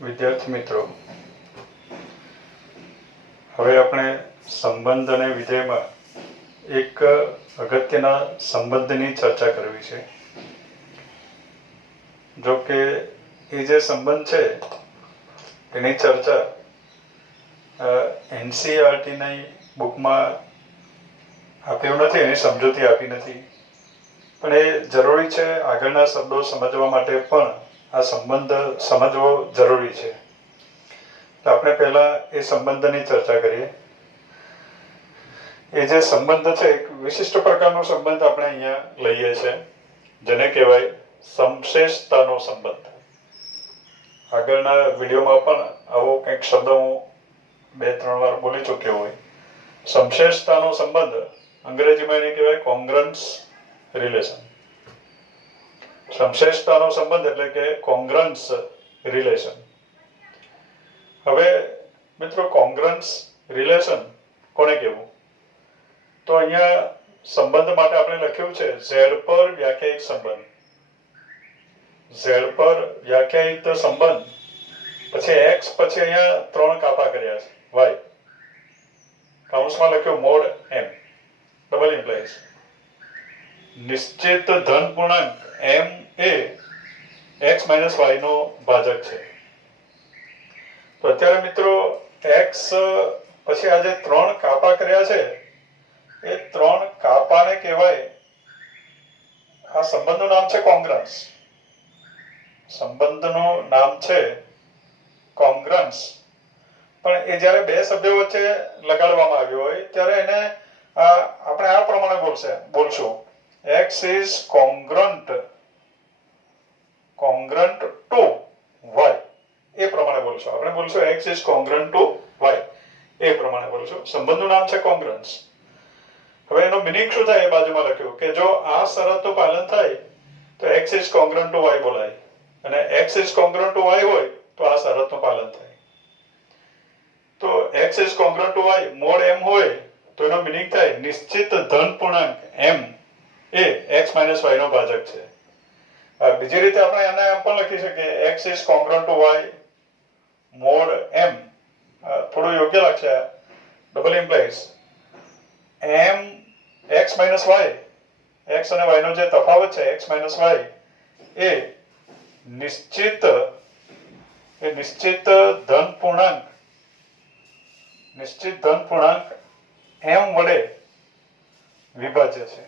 વિદ્યાર્થી મિત્રો, હવે આપણે સંબંધ અને વિધેયમાં એક અગત્યના સંબંધની ચર્ચા કરવી છે. જો કે એ જે સંબંધ છે એની ચર્ચા એનસીઈઆરટીની બુકમાં આપ્યું નથી, એની સમજૂતી આપી નથી, પણ એ જરૂરી છે. આગળના શબ્દો સમજવા માટે પણ આ સંબંધ સમજવો જરૂરી છે. તો આપણે પહેલા એ સંબંધની ચર્ચા કરીએ. એ જે સંબંધ છે એક વિશિષ્ટ પ્રકારનો સંબંધ આપણે અહીંયા લઈએ છે, જેને કહેવાય સમશેષતાનો સંબંધ. આગળના વિડીયોમાં પણ આવો કંઈક શબ્દ હું 2-3 વાર બોલી ચૂક્યો હોય. સમશેષતાનો સંબંધ અંગ્રેજીમાં એને કહેવાય કોંગ્રન્સ રિલેશન. સમશેષતાનો સંબંધ એટલે કે કોંગ્રન્સ રિલેશન. હવે મિત્રો, કોંગ્રન્સ રિલેશન કોને કહેવું? તો અહીંયા સંબંધ માટે આપણે લખ્યું છે ઝેડ પર વ્યાખ્યાયિત સંબંધ. ઝેડ પર વ્યાખ્યાયિત સંબંધ, પછી એક્સ, પછી અહીંયા 3 કાપા કર્યા છે, વાય, કૌંસમાં લખ્યું મોડ એમ, ડબલ ઇમ્પ્લાઇઝ. નિશ્ચિત ધન પૂર્ણાંક એમ એ એક્સ માઇનસ વાય નો ભાજક છે. તો અત્યારે મિત્રો એક્સ પછી આ જે 3 કાપા કર્યા છે એ 3 કાપાને કહેવાય, આ સંબંધનું નામ છે કોંગ્રન્સ. સંબંધનું નામ છે કોંગ્રન્સ. પણ એ જ્યારે બે સભ્યો વચ્ચે લગાડવામાં આવ્યો હોય ત્યારે એને આપણે આ પ્રમાણે બોલશું x is congruent to y. એ પ્રમાણે બોલશું. આપણે બોલશું x is congruent to y. એ પ્રમાણે બોલશું. સંબંધનું નામ છે કોંગ્રન્સ. હવે એનો મિનિંગ શું થાય એ બાજુમાં લખ્યું કે જો આ શરતનું પાલન થાય તો x is congruent to y બોલાય, અને x is congruent to y હોય તો આ શરતનું પાલન થાય. તો x is congruent to y mode m હોય તો એનો મિનિંગ થાય નિશ્ચિત ધન પૂર્ણાંક m એ x માઇનસ y નો ભાજક છે. બીજી રીતે આપણે એને એમ પણ લખી શકીએ x is congruent to y mode m. થોડું યોગ્ય લાગશે, double implies m x minus y, x અને y નો જે તફાવત છે x માઇનસ y એ નિશ્ચિત ધન પૂર્ણાંક m વડે વિભાજ્ય છે.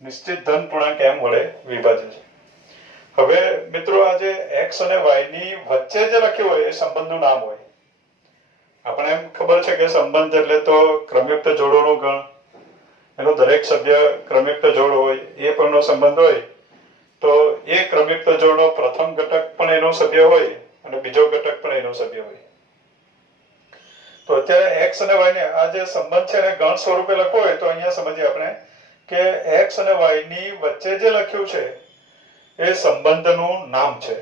નિશ્ચિત ધન પૂર્ણાંક m વડે વિભાજ્ય છે. હવે મિત્રો, આ જે x અને y ની વચ્ચે જે લખ્યું હોય એ સંબંધનું નામ હોય. આપણે એમ ખબર છે કે સંબંધ એટલે તો ક્રમયુક્ત જોડોનું ગણ, એનો દરેક સભ્ય ક્રમયુક્ત જોડ હોય, એ પરનો સંબંધ હોય. તો એ ક્રમયુક્ત જોડનો પ્રથમ ઘટક પણ એનો સભ્ય હોય અને બીજો ઘટક પણ એનો સભ્ય હોય. તો અત્યારે x અને y ને આ જે સંબંધ છે એને ગણ સ્વરૂપે લખવો હોય તો અહીંયા સમજીએ આપણે કે x અને y ની વચ્ચે જે લખ્યું છે એ સંબંધનું નામ છે.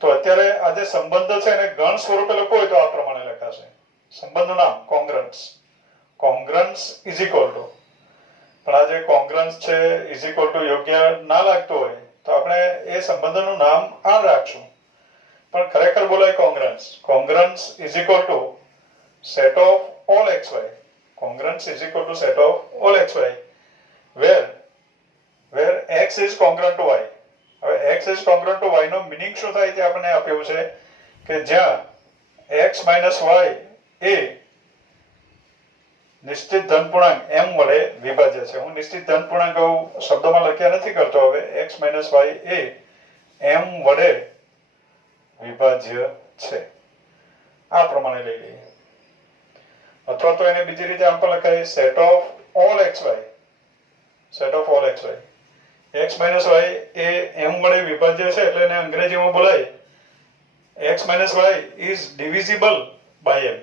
તો અત્યારે આ જે સંબંધ છે એને ગણ સ્વરૂપે લખવો હોય તો આ પ્રમાણે લખાશે. સંબંધનું નામ કોંગ્રન્સ. કોંગ્રન્સ ઇઝ ઇક્વલ ટુ, પણ આ જે કોંગ્રન્સ છે ઇઝ ઇક્વલ ટુ યોગ્ય ના લાગતું હોય તો આપણે એ સંબંધનું નામ આ રાખશું, પણ ખરેખર બોલાય congruence. Congruence is equal to set of all xy. Congruence is equal to set of all xy where x is congruent to y. હવે x is congruent to y નો મીનિંગ શું થાય તે આપણને આપ્યું છે કે જ્યાં x minus y એ નિશ્ચિત ધન પૂર્ણાંક m વડે વિભાજ્ય છે. હું નિશ્ચિત ધન પૂર્ણાંક શબ્દમાં લખ્યા નથી કરતો. હવે x minus y એ m વડે વિભાજ્ય છે. આ પ્રમાણે લઈ લઈએ. અથવા તો એને બીજી રીતે આમ પણ લખાય set of all xy. Set of all xy. x minus y એ m વડે વિભાજ્ય છે એટલે એને અંગ્રેજીમાં બોલાય x minus y is divisible by m.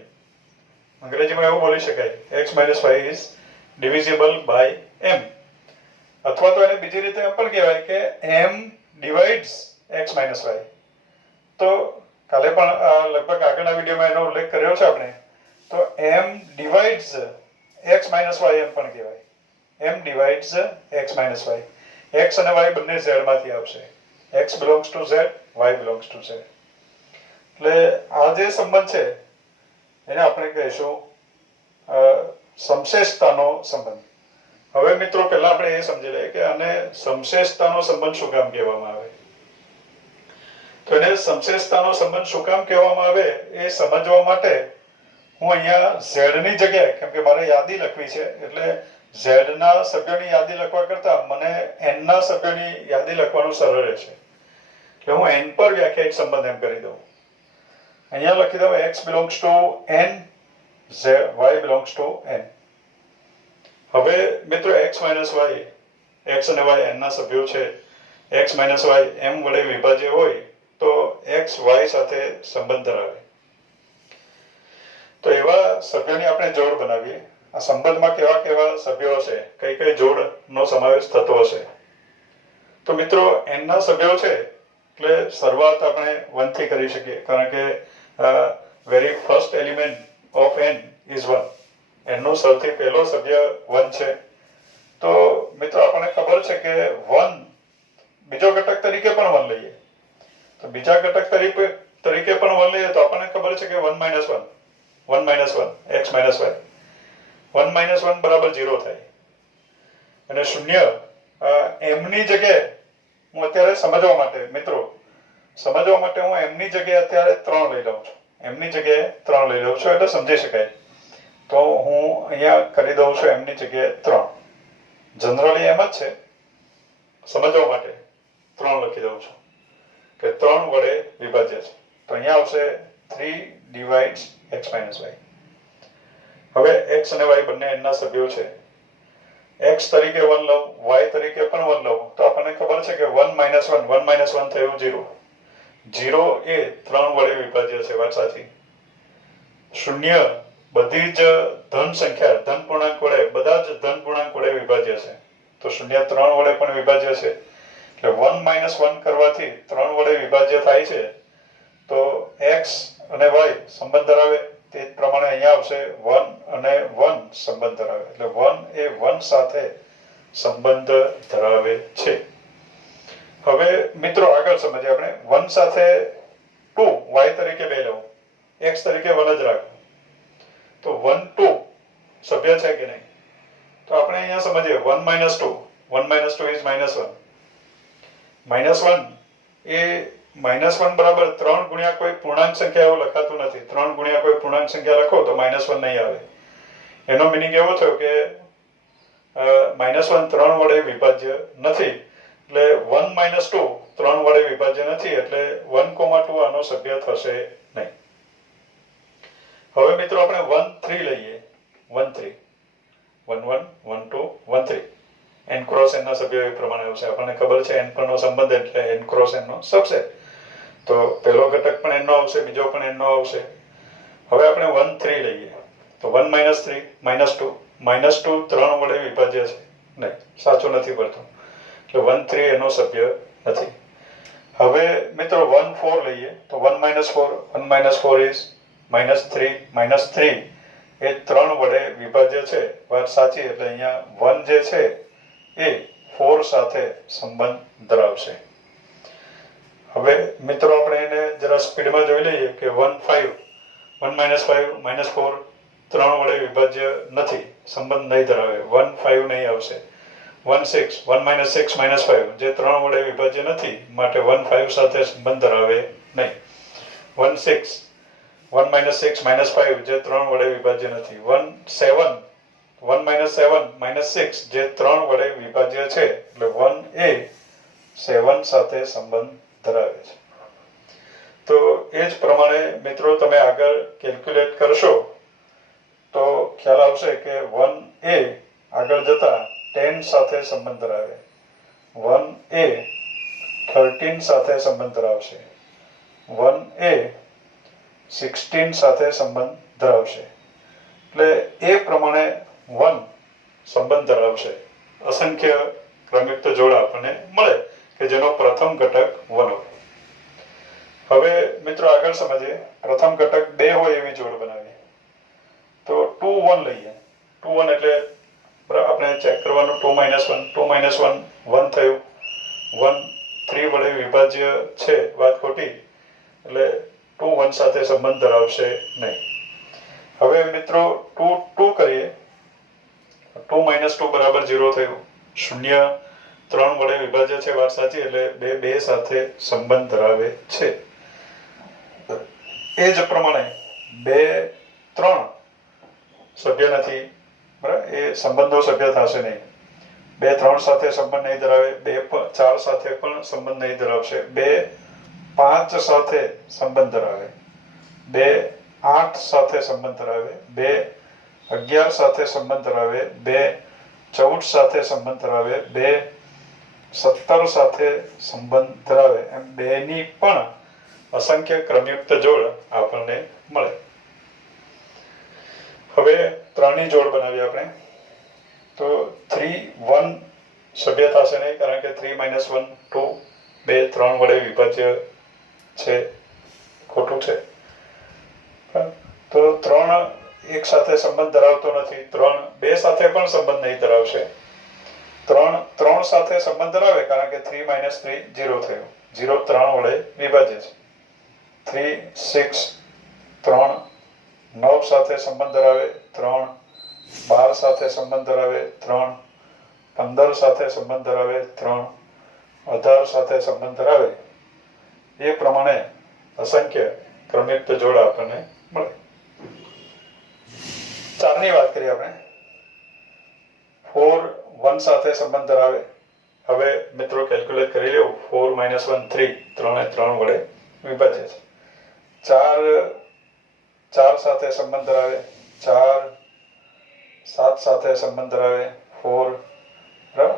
અંગ્રેજીમાં એવું બોલી શકાય x minus y is divisible by m. અથવા તો એને બીજી રીતે એમ પણ કહેવાય કે m divides x minus y. તો કાલે પણ લગભગ આગળના વિડીયોમાં એનો ઉલ્લેખ કર્યો છે આપણે. તો m divides x minus y એમ પણ કહેવાય. m divides x minus y. x અને y બંને z માંથી આવશે. x belongs to z, y belongs to z. એટલે આ જે સંબંધ છે એને આપણે કહીશું સમશેષતાનો સંબંધ. હવે મિત્રો પહેલા આપણે એ સમજી લઈએ કે આને સમશેષતાનો સંબંધ શું કામ કહેવામાં આવે. તો એને સમશેષતાનો સંબંધ શું કામ કહેવામાં આવે એ સમજવા માટે હું અહીંયા z ની જગ્યાએ, કેમ કે મારે યાદી લખવી છે એટલે z ના સભ્યોની યાદી લખવા કરતા મને n ના સભ્યોની યાદી લખવાનું સરળ રહેશે. એટલે હું n પર વ્યાખ્યાયિત સંબંધ એમ કરી દઉં. અહીંયા લખી દઉં x belongs to n, y belongs to n. હવે મિત્રો x minus y, x અને y n ના સભ્યો છે. x minus y m વડે વિભાજ્ય હોય તો x y સાથે સંબંધ ધરાવે. તો એવા સભ્યોની આપણે જોડ બનાવીએ. આ સંબંધમાં કેવા કેવા સભ્યો હશે, કઈ કઈ જોડનો સમાવેશ થતો હશે. તો મિત્રો n ના સભ્યો છે એટલે શરૂઆત આપણે 1 થી કરી શકીએ, કારણ કે very first element of n is 1. n નો સૌથી પહેલો સભ્ય 1 છે. તો મિત્રો આપણને ખબર છે કે 1 બીજો ઘટક તરીકે પણ 1 લઈએ તો બીજા ઘટક તરીકે પણ 1 લઈએ તો આપણને ખબર છે કે 1 minus 1 x minus y 1 minus 1 બરાબર 0 થાય. અને શૂન્ય m ની જગ્યાએ હું અત્યારે સમજવા માટે હું m ની જગ્યાએ અત્યારે 3 લઈ લઉં છું. m ની જગ્યાએ 3 લઈ લઉં છું એટલે સમજી શકાય. તો હું અહીંયા કરી દઉં છું m ની જગ્યાએ 3. જનરલી એમ જ છે, સમજવા માટે 3 લખી દઉં છું કે 3 વડે વિભાજ્ય છે. તો અહીંયા આવશે 3 divides x minus y. હવે x અને y બંને n ના સભ્યો છે. x તરીકે 1 લઉં, y તરીકે પણ 1 લઉં તો આપણને ખબર છે કે 1 minus 1 થયું 0. 0 એ 3 વડે વિભાજ્ય છે, વાત સાચી. શૂન્ય બધી જ ધન સંખ્યા, ધન પૂર્ણાંક વડે, બધા જ ધન પૂર્ણાંક વડે વિભાજ્ય છે. તો શૂન્ય 3 વડે પણ વિભાજ્ય છે. એટલે 1 minus 1 કરવાથી 3 વડે વિભાજ્ય થાય છે. તો x અને y સંબંધ ધરાવે. તે પ્રમાણે અહીંયા આવશે 1 અને 1 સંબંધ ધરાવે. એટલે 1 એ 1 સાથે સંબંધ ધરાવે છે. હવે મિત્રો આગળ સમજીએ આપણે. 1 સાથે 2 y તરીકે 2 લઉં, x તરીકે 1 જ રાખું તો 1 2 સભ્ય છે કે નહીં. તો આપણે અહીંયા સમજીએ 1 minus 2 is -1. -1 એ -1 બરાબર 3 ગુણ્યા કોઈ પૂર્ણાંક સંખ્યા એવું લખાતું નથી. 3 ગુણ્યા કોઈ પૂર્ણાંક સંખ્યા લખો તો -1 નહીં આવે. એનો મિનિંગ એવો થયો કે -1 3 વડે વિભાજ્ય નથી. એટલે 1 minus 2 3 વડે વિભાજ્ય નથી. એટલે 1, 2 આનો સભ્ય થશે નહીં. હવે મિત્રો આપણે 1 3 લઈએ. 1 3 1 1 1 2 1 3 n ક્રોસ n ના સભ્યો એ પ્રમાણે આવશે. આપણને ખબર છે n પરનો સંબંધ એટલે n ક્રોસ n નો સબસેટ. તો પહેલો ઘટક પણ n નો આવશે, બીજો પણ n નો આવશે. હવે આપણે 1 3 લઈએ તો 1 minus 3 -2 -2 3 વડે વિભાજ્ય છે નહીં, સાચું નથી પડતું. એટલે 1 3 એનો સભ્ય નથી. હવે મિત્રો 1 4 લઈએ તો 1 minus 4 is -3 એ 3 વડે વિભાજ્ય છે, વાત સાચી. એટલે અહીંયા 1 જે છે એ 4 સાથે સંબંધ ધરાવશે. હવે મિત્રો આપણે એને જરા સ્પીડમાં જોઈ લઈએ કે 1 5 1 minus 5 -4 3 વડે વિભાજ્ય નથી, સંબંધ નહીં ધરાવે. 1 5 નહીં આવશે. 1 6 1 minus 6 -5 જે 3 વડે વિભાજ્ય નથી, માટે 1 5 સાથે સંબંધ ધરાવે નહીં. 1 6 1 minus 6 -5 જે 3 વડે વિભાજ્ય નથી. 1 7 1 minus 7 -6 જે 3 વડે વિભાજ્ય છે. એટલે 1 એ 7 સાથે સંબંધ ધરાવે છે. તો એ જ પ્રમાણે મિત્રો તમે આગળ કેલ્ક્યુલેટ કરશો તો ખ્યાલ આવશે કે 1 એ આગળ જતા 10 સાથે સંબંધ ધરાવે. 1 એ 13 સાથે સંબંધ ધરાવશે. 1 એ 16 સાથે સંબંધ ધરાવશે. એટલે એ પ્રમાણે 1 સંબંધ ધરાવશે. અસંખ્ય ક્રમયુક્ત જોડ આપણને મળે કે જેનો પ્રથમ ઘટક 1 હોય. હવે મિત્રો આગળ સમજીએ. પ્રથમ ઘટક 2 હોય એવી જોડ બનાવીએ. તો 2 1 લઈએ. 2 1 એટલે આપણે ચેક કરવાનું. 2 minus 1 1 થયું. 1 3 વડે વિભાજ્ય છે વાત ખોટી, એટલે 2 1 સાથે સંબંધ ધરાવશે નહીં. હવે મિત્રો 2 2 કરીએ, 2 - 2 બરાબર 0 થયું. 0 3 વડે વિભાજ્ય છે વાત સાચી, એટલે 2 2 સાથે સંબંધ ધરાવે છે. એ જ પ્રમાણે 2 3 સભ્ય નથી, બરાબર, એ સંબંધો સભ્ય થશે નહીં. 2 3 સાથે સંબંધ નહીં ધરાવે, 2 4 સાથે પણ સંબંધ નહીં ધરાવશે, 2 5 સાથે સંબંધ ધરાવે, 2 8 સાથે સંબંધ ધરાવે, 2 11 સાથે સંબંધ ધરાવે, 2 14 સાથે સંબંધ ધરાવે, 2 17 સાથે સંબંધ ધરાવે. એમ 2 ની પણ અસંખ્ય ક્રમયુક્ત જોડ આપણને મળે. હવે 3 ની જોડ બનાવીએ આપણે. તો 3 1 સભ્ય થશે નહીં, કારણ કે 3 - 1 2, 2 3 વડે વિભાજ્ય છે, ખોટું છે. તો 3 એક સાથે સંબંધ ધરાવતો નથી, 3 2 સાથે પણ સંબંધ નહીં ધરાવશે. 3 3 સાથે સંબંધ ધરાવે, કારણ કે 3 - 3 0 થયું. 0 3 વડે વિભાજ્ય છે. 3 6 3 9 સાથે સંબંધ ધરાવે, 3 12 સાથે સંબંધ ધરાવે, 3 15 સાથે સંબંધ ધરાવે, 3 18 સાથે સંબંધ ધરાવે. એ પ્રમાણે અસંખ્ય ક્રમયુક્ત જોડ આપણને મળે. 4 ની વાત કરીએ આપણે. 4 1 સાથે સંબંધ ધરાવે. હવે મિત્રો કેલ્ક્યુલેટ કરી લેવું. 4 - 1 3, 3 એ 3 વડે વિભાજ્ય છે. 4 4 સાથે સંબંધ ધરાવે, 4 7 સાથે સંબંધ ધરાવે, 4 બરાબર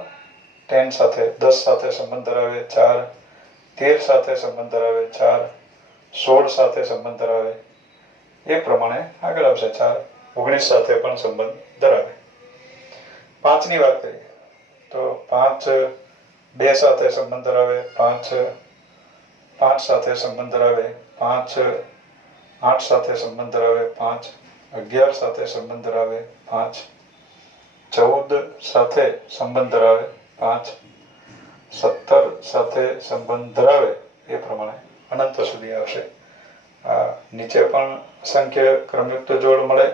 10 સાથે 10 સાથે સંબંધ ધરાવે, 4 13 સાથે સંબંધ ધરાવે, 4 16 સાથે સંબંધ ધરાવે. એ પ્રમાણે આગળ આવશે. 4 19 સાથે પણ સંબંધ ધરાવે. 5 ની વાત કરીએ તો 5 2 સાથે સંબંધ ધરાવે, 5 5 સાથે સંબંધ ધરાવે, 5 8 સાથે સંબંધ ધરાવે, 5 11 સાથે સંબંધ ધરાવે, 5 14 સાથે સંબંધ ધરાવે, 5 17 સાથે સંબંધ ધરાવે. એ પ્રમાણે અનંત સુધી આવશે. આ નીચે પણ અસંખ્ય ક્રમયુક્ત જોડ મળે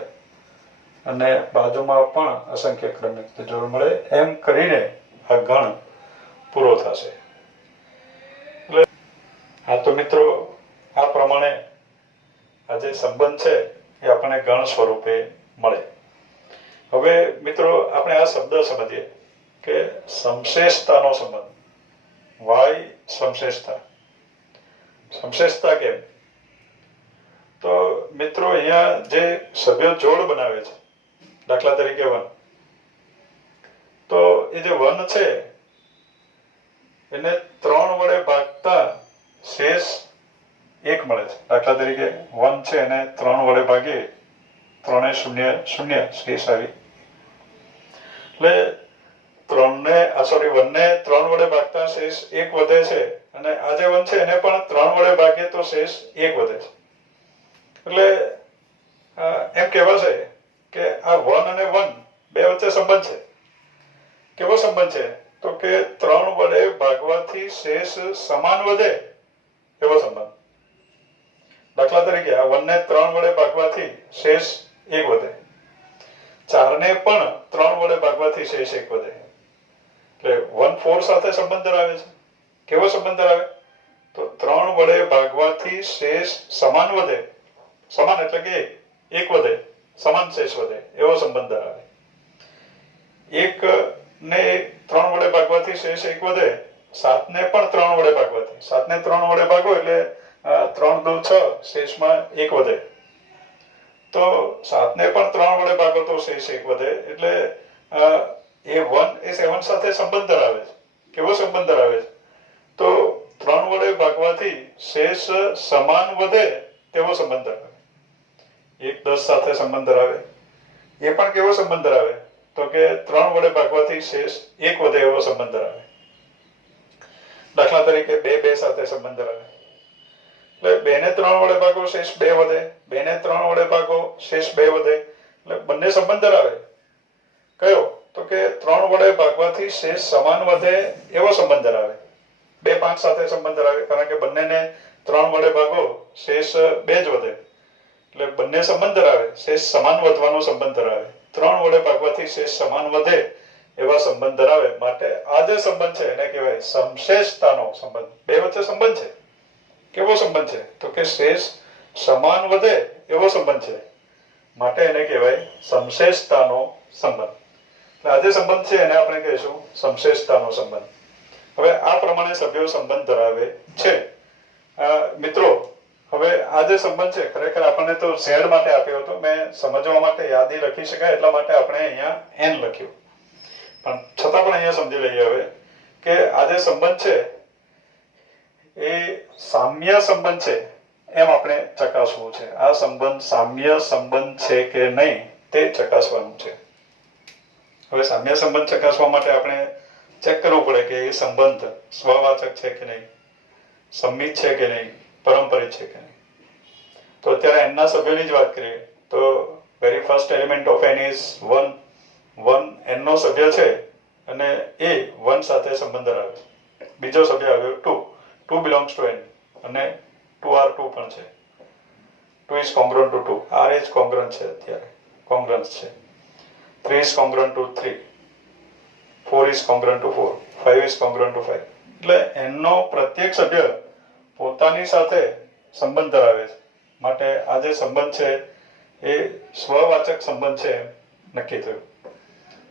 અને બાજુમાં પણ અસંખ્ય ક્રમયુક્ત જોડ મળે. એમ કરીને આ ગણ પૂરો થશે. એટલે આ તો મિત્રો આ પ્રમાણે આ જે સંબંધ છે એ આપણને ગણ સ્વરૂપે મળે. હવે મિત્રો આપણે આ શબ્દ સમજીએ કે સમશેષતાનો સંબંધ. વાય સમશેષતા. સમશેષતા કેમ? તો મિત્રો અહીંયા જે સભ્ય જોડ બનાવે છે, દાખલા તરીકે 1, તો એ જે 1 છે એને 3 વડે ભાગતા શેષ 1 મળે છે. દાખલા તરીકે 1 છે એને 3 વડે ભાગીએ, 3 0 0 શેષ આવી. એટલે 1 ને 3 વડે ભાગતા શેષ 1 વધે છે, અને આ જે 1 છે એને પણ 3 વડે ભાગીએ તો શેષ 1 વધે છે. એટલે એમ કહેવાશે કે આ 1 અને 1 બે વચ્ચે સંબંધ છે. કેવો સંબંધ છે? તો કે 3 વડે ભાગવાથી શેષ સમાન વધે એવો સંબંધ. દાખલા તરીકે આ 1 ને 3 વડે ભાગવાથી શેષ 1 વધે, 4 ને પણ 3 વડે ભાગવાથી શેષ 1 વધે. એટલે 1 4 સાથે સંબંધ ધરાવે છે. કેવો સંબંધ ધરાવે? તો 3 વડે ભાગવાથી શેષ સમાન વધે. સમાન એટલે કે 1 વધે, સમાન શેષ વધે એવો સંબંધ ધરાવે. 1 ને 3 વડે ભાગવાથી શેષ 1 વધે, 7 ને પણ 3 વડે ભાગવાથી, 7 ને 3 વડે ભાગો એટલે 3 2 6 શેષમાં 1 વધે. તો 7 ને પણ 3 વડે ભાગો તો શેષ 1 વધે. એટલે એ 1 એ 7 સાથે સંબંધ ધરાવે છે. કેવો સંબંધ ધરાવે છે? તો 3 વડે ભાગવાથી શેષ સમાન વધે તેવો સંબંધ ધરાવે. 1 10 સાથે સંબંધ ધરાવે. એ પણ કેવો સંબંધ ધરાવે? તો કે 3 વડે ભાગવાથી શેષ 1 વધે એવો સંબંધ ધરાવે. દાખલા તરીકે 2 2 સાથે સંબંધ ધરાવે. એટલે 2 ને 3 વડે ભાગો શેષ 2 વધે, 2 ને 3 વડે ભાગો શેષ 2 વધે. એટલે બંને સંબંધ ધરાવે. કયો? તો કે 3 વડે ભાગવાથી શેષ સમાન વધે એવો સંબંધ ધરાવે. 2 5 સાથે સંબંધ ધરાવે, કારણ કે બંનેને 3 વડે ભાગો શેષ 2 જ વધે, એટલે બંને સંબંધ ધરાવે, શેષ સમાન વધવાનો સંબંધ ધરાવે, 3 વડે ભાગવાથી શેષ સમાન વધે એવા સંબંધ ધરાવે. માટે આ જે સંબંધ છે એને કહેવાય સમશેષતાનો સંબંધ. બે વચ્ચે સંબંધ છે. કેવો સંબંધ છે? તો કે શેષ સમાન વધે એવો સંબંધ છે, માટે એને કહેવાય સમશેષતાનો સંબંધ. એટલે આ જે સંબંધ છે એને આપણે કહીશું સમશેષતાનો સંબંધ. હવે આ પ્રમાણે સભ્યો સંબંધ ધરાવે છે. મિત્રો, હવે આ જે સંબંધ છે ખરેખર આપણને તો z માટે આપ્યો હતો, મેં સમજવા માટે યાદી લખી શકાય એટલા માટે આપણે અહીંયા n લખ્યું, પણ છતાં પણ અહીંયા સમજી લઈએ હવે કે આ જે સંબંધ છે એ સામ્ય સંબંધ છે એમ આપણે ચકાસવું છે. આ સંબંધ સામ્ય સંબંધ છે કે નહીં તે ચકાસવાનું છે. હવે સામ્ય સંબંધ ચકાસવા માટે આપણે ચેક કરવું પડે કે એ સંબંધ સ્વવાચક છે કે નહીં, સંમિત છે કે નહીં, પરંપરિત છે કે નહીં. તો અત્યારે n ના સભ્યોની જ વાત કરીએ તો very first element of n is 1. 1 n નો સભ્ય છે અને એ 1 સાથે સંબંધ ધરાવે છે. બીજો સભ્ય આવ્યો 2. 2 belongs to n અને 2r2 પણ છે. 2 is congruent to 2. r is congruent છે, અત્યારે congruence છે. 3 is congruent to 3. 4 is congruent to 4. 5 is congruent to 5. એટલે n નો પ્રત્યેક સભ્ય પોતાની સાથે સંબંધ ધરાવે છે, માટે આ જે સંબંધ છે એ સ્વવાચક સંબંધ છે નક્કી થયું.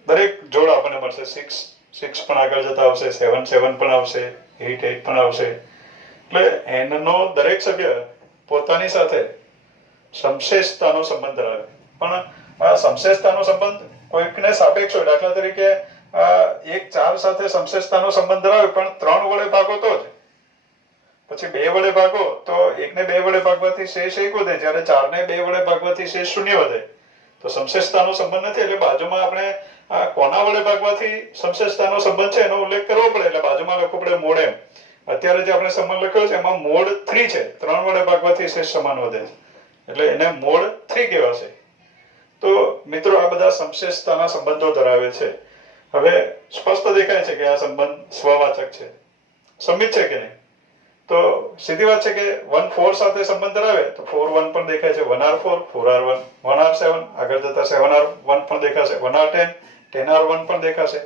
દરેક જોડ આપણને મળશે. 6 6 પણ આગળ જતા આવશે, 7 7 પણ આવશે, 8 8 પણ આવશે. એટલે n નો દરેક સભ્ય પોતાની સાથે સમશેષતાનો સંબંધ ધરાવે. પણ આ સમશેષતાનો સંબંધ કોઈકને સાપેક્ષ હોય. દાખલા તરીકે 1 4 સાથે સમશેષતાનો સંબંધ ધરાવે પણ 3 વડે ભાગો તો જ, પછી 2 વડે ભાગો તો 1 ને 2 વડે ભાગવાથી શેષ 1 વધે, જ્યારે 4 ને 2 વડે ભાગવાથી શેષ 0 વધે. તો સમશેષતાનો સંબંધ નથી. એટલે બાજુમાં આપણે આ કોના વડે ભાગવાથી સમશેષતાનો સંબંધ છે એનો ઉલ્લેખ કરવો પડે, એટલે બાજુમાં લખવું પડે મોડ m. અત્યારે જે આપણે સંબંધ લખ્યો છે એમાં મોડ 3 છે, 3 વડે ભાગવાથી શેષ સમાન વધે છે, એટલે એને મોડ 3 કહેવાશે. તો મિત્રો આ બધા સમશેષતાના સંબંધો ધરાવે છે. હવે સ્પષ્ટ દેખાય છે કે આ સંબંધ સ્વવાચક છે. સંમિત છે કે નહીં? તો સીધી વાત છે કે 1 4 સાથે સંબંધ ધરાવે તો 4 1 પણ દેખાય છે, 1r4 4r1, 1r7 આગળ જતા 7r1 પણ દેખાશે, 1r10 10r1 પણ દેખાશે,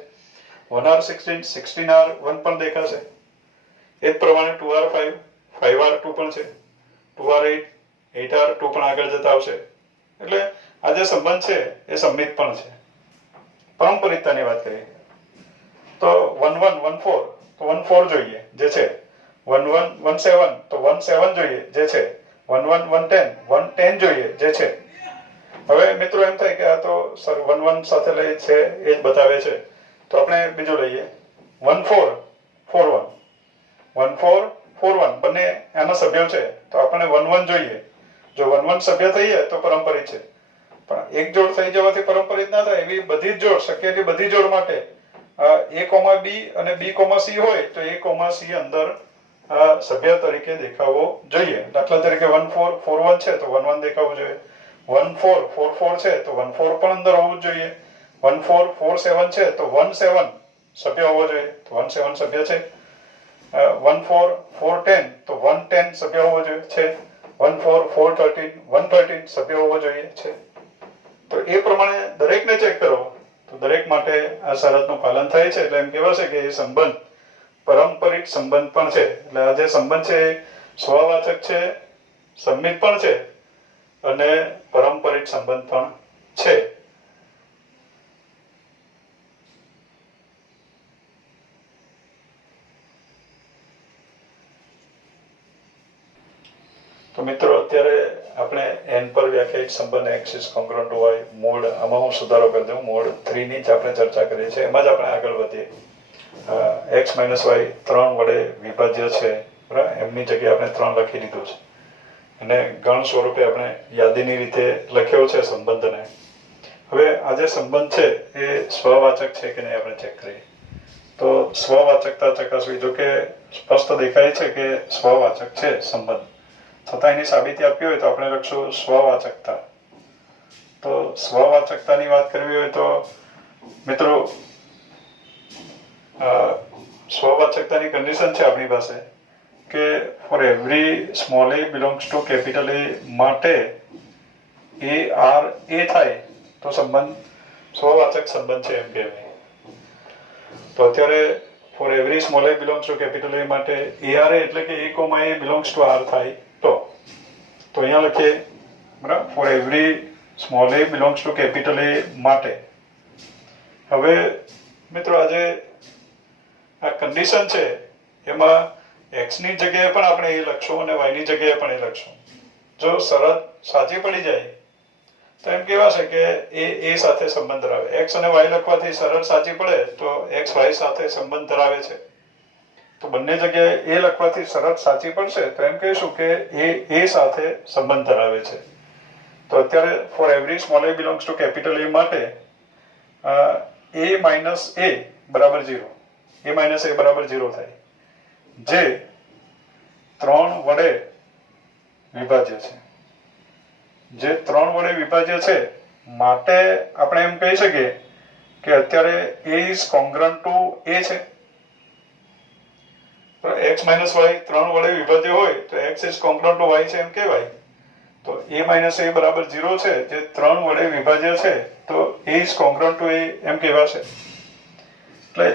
1r16 16r1 પણ દેખાશે. એ જ પ્રમાણે 2r5 5r2 પણ છે, 2r8 8r2 પણ આગળ જતા આવશે. એટલે આ જે સંબંધ છે એ સંમિત પણ છે. પરંપરિતતાની વાત કરીએ તો 1 1 1 4 તો 1 4 જોઈએ જે છે, 1 1 1 7 તો 1 7 જોઈએ જે છે, 1 1 1 10 1 10 જોઈએ જે છે. હવે મિત્રો એમ થાય કે આ તો સર 1 1 સાથે લઈ છે એ જ બતાવે છે, તો આપણે બીજું લઈએ 1 4 4 1 1 4 4 1 બંને આના સભ્યો છે તો આપણે 1 1 જોઈએ. જો 1 1 સભ્ય થઈએ તો પરંપરિત છે, પણ એક જોડ થઈ જવાથી પરંપરિત ના થાય. એવી બધી જ જોડ, શક્ય એટલી બધી જોડ માટે a, b અને b, c હોય તો a, c અંદર સભ્ય તરીકે દેખાવો જોઈએ. દાખલા તરીકે 1 4 4 1 છે તો 1 1 દેખાવું જોઈએ, 1 4 4 4 છે તો 1 4 પણ અંદર હોવું જોઈએ, 1 4 4 7 છે તો 1 7 સભ્ય હોવો જોઈએ, તો 1 7 સભ્ય છે. 1 4 4 10 તો 1 10 સભ્ય હોવો જોઈએ છે, 1 4 4 13 1 13 સભ્ય હોવો જોઈએ છે. તો એ પ્રમાણે દરેકને ચેક કરો તો દરેક માટે આ શરતનું પાલન થાય છે, એટલે એમ કહેવાશે કે એ સંબંધ પરંપરિત સંબંધ પણ છે. એટલે આ જે સંબંધ છે એ સ્વવાચક છે, સંમિત પણ છે અને પરંપરિત સંબંધ પણ છે. તો મિત્રો અત્યારે આપણે n પર વ્યાખ્યાયિત સંબંધ x is congruent to y mode, આમાં હું સુધારો કરી દઉં, મોડ 3 ની જ આપણે ચર્ચા કરી છે, એમાં જ આપણે આગળ વધીએ. x - y 3 વડે વિભાજ્ય છે, બરાબર, એમની જગ્યાએ આપણે 3 લખી દીધું છે અને ગણ સ્વરૂપે આપણે યાદીની રીતે લખ્યો છે સંબંધને. હવે આ જે સંબંધ છે એ સ્વવાચક છે કે નહીં આપણે ચેક કરીએ. તો સ્વવાચકતા ચકાસવી. જો કે સ્પષ્ટ દેખાય છે કે સ્વવાચક છે સંબંધ, છતાં એની સાબિતી આપવી હોય તો આપણે લખશું સ્વવાચકતા. તો સ્વવાચકતાની વાત કરવી હોય તો મિત્રો સ્વવાચકતાની કન્ડિશન છે આપણી પાસે કે four every small a belongs to capital A માટે એ આર એ થાય તો સંબંધ સ્વવાચક સંબંધ છે એમ કહેવાય. તો અત્યારે for every small a belongs to capital A માટે એ આર એટલે કે A, A belongs to R થાય તો અહીંયા લખીએ બરાબર. For every small a belongs to capital A માટે. હવે મિત્રો આજે આ કન્ડિશન છે એમાં x ની જગ્યાએ પણ આપણે એ લખશું અને y ની જગ્યાએ પણ એ લખશું. જો શરત સાચી પડી જાય તો એમ કહેવાશે કે એ સાથે સંબંધ ધરાવે. x અને y લખવાથી શરત સાચી પડે તો x y સાથે સંબંધ ધરાવે છે. તો બંને જગ્યાએ એ લખવાથી શરત સાચી પડશે તો એમ કહીશું કે એ સાથે સંબંધ ધરાવે છે. તો અત્યારે for every small a belongs to capital A માટે a માઇનસ a બરાબર 0. a માઇનસ a બરાબર 0 થાય જે 3 વડે વિભાજ્ય છે. જે 3 વડે વિભાજ્ય છે માટે આપણે એમ કહી શકીએ કે અત્યારે a is congruent to a છે. તો x માઇનસ y 3 વડે વિભાજ્ય હોય તો x is congruent to y છે એમ કહેવાય. તો a માઇનસ a બરાબર 0 છે જે 3 વડે વિભાજ્ય છે તો a is congruent to a એમ કહેવાશે. એટલે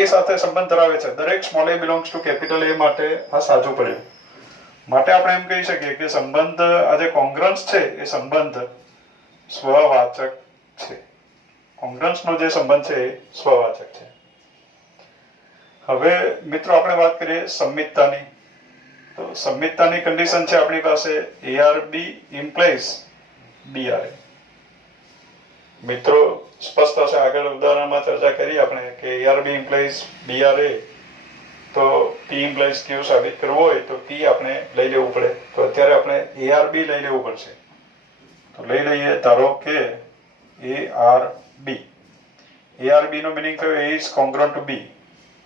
એ સાથે સંબંધ ધરાવે છે. દરેક small a belongs to capital A માટે આ સાચું પડ્યું. માટે આપણે એમ કહી શકીએ કે સંબંધ આ જે કોંગ્રન્સ છે એ સંબંધ સ્વવાચક છે. કોંગ્રન્સનો જે સંબંધ છે એ સ્વવાચક છે. હવે મિત્રો આપણે વાત કરીએ સંમિતતાની. તો સંમિતતાની કન્ડિશન છે આપણી પાસે ARB implies BRA. મિત્રો સ્પષ્ટ હશે, આગળ ઉદાહરણમાં ચર્ચા કરી આપણે કે ARB implies BRA તો P implies Q સાબિત કરવું હોય તો P આપણે લઈ લેવું પડે. તો અત્યારે આપણે ARB લઈ લેવું પડશે. તો લઈ લઈએ. ધારો કે ARB. ARB નો મિનિંગ થયો A is congruent to B.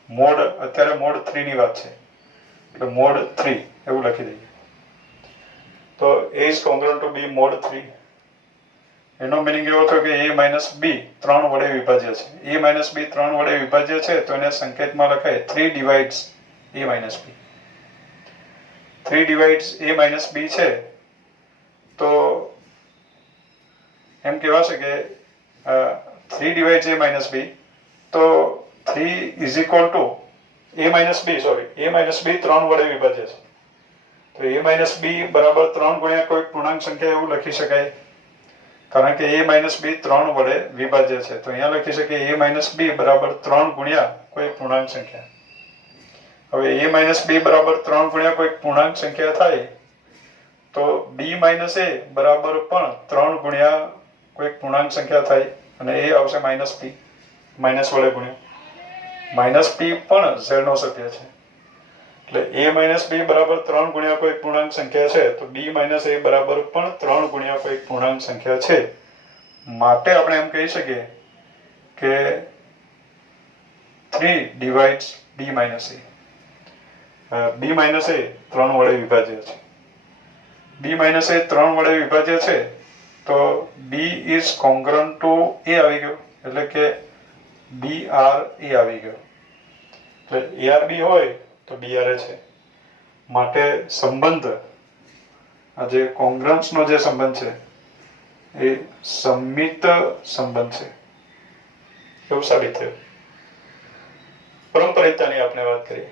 Mode અત્યારે મોડ 3 ની વાત છે એટલે મોડ 3 એવું લખી દઈએ. તો A is congruent to B mode 3. એનો મિનિંગ એવો થયો કે a માઇનસ b 3 વડે વિભાજ્ય છે. a માઇનસ b 3 વડે વિભાજ્ય છે તો એને સંકેતમાં લખાય 3 divides a minus b. 3 divides a minus b છે તો એમ કહેવાશે કે 3 divides a માઇનસ b તો 3 is equal to a minus b 3 વડે વિભાજ્ય છે તો a માઇનસ b બરાબર 3 ગુણ્યા કોઈ પૂર્ણાંક સંખ્યા એવું લખી શકાય. કારણ કે a માઇનસ b 3 વડે વિભાજ્ય છે તો અહીંયા લખી શકીએ a માઇનસ b બરાબર 3 ગુણ્યા કોઈ પૂર્ણાંક સંખ્યા. હવે a માઇનસ b બરાબર 3 ગુણ્યા કોઈ પૂર્ણાંક સંખ્યા થાય તો b માઇનસ a બરાબર પણ 3 ગુણ્યા કોઈ પૂર્ણાંક સંખ્યા થાય અને એ આવશે માઇનસ p. માઇનસ વડે ગુણ્યા માઇનસ p પણ z નો સભ્ય છે એટલે a માઇનસ b બરાબર 3 ગુણ્યા કોઈ પૂર્ણાંક સંખ્યા છે તો b માઇનસ a બરાબર પણ 3 ગુણ્યા કોઈ પૂર્ણાંક સંખ્યા છે. માટે આપણે એમ કહી શકીએ કે 3 divides b minus a. b minus a 3 વડે વિભાજ્ય છે. b માઇનસ a 3 વડે વિભાજ્ય છે તો b is congruent to a આવી ગયો એટલે કે BRA આવી ગયો. એટલે ARB હોય તો BRA છે. માટે સંબંધ આ જે કોંગ્રન્સ નો જે સંબંધ છે એ સંમિત સંબંધ છે એવું સાબિત થયું. પરંપરિતતાની આપણે વાત કરીએ.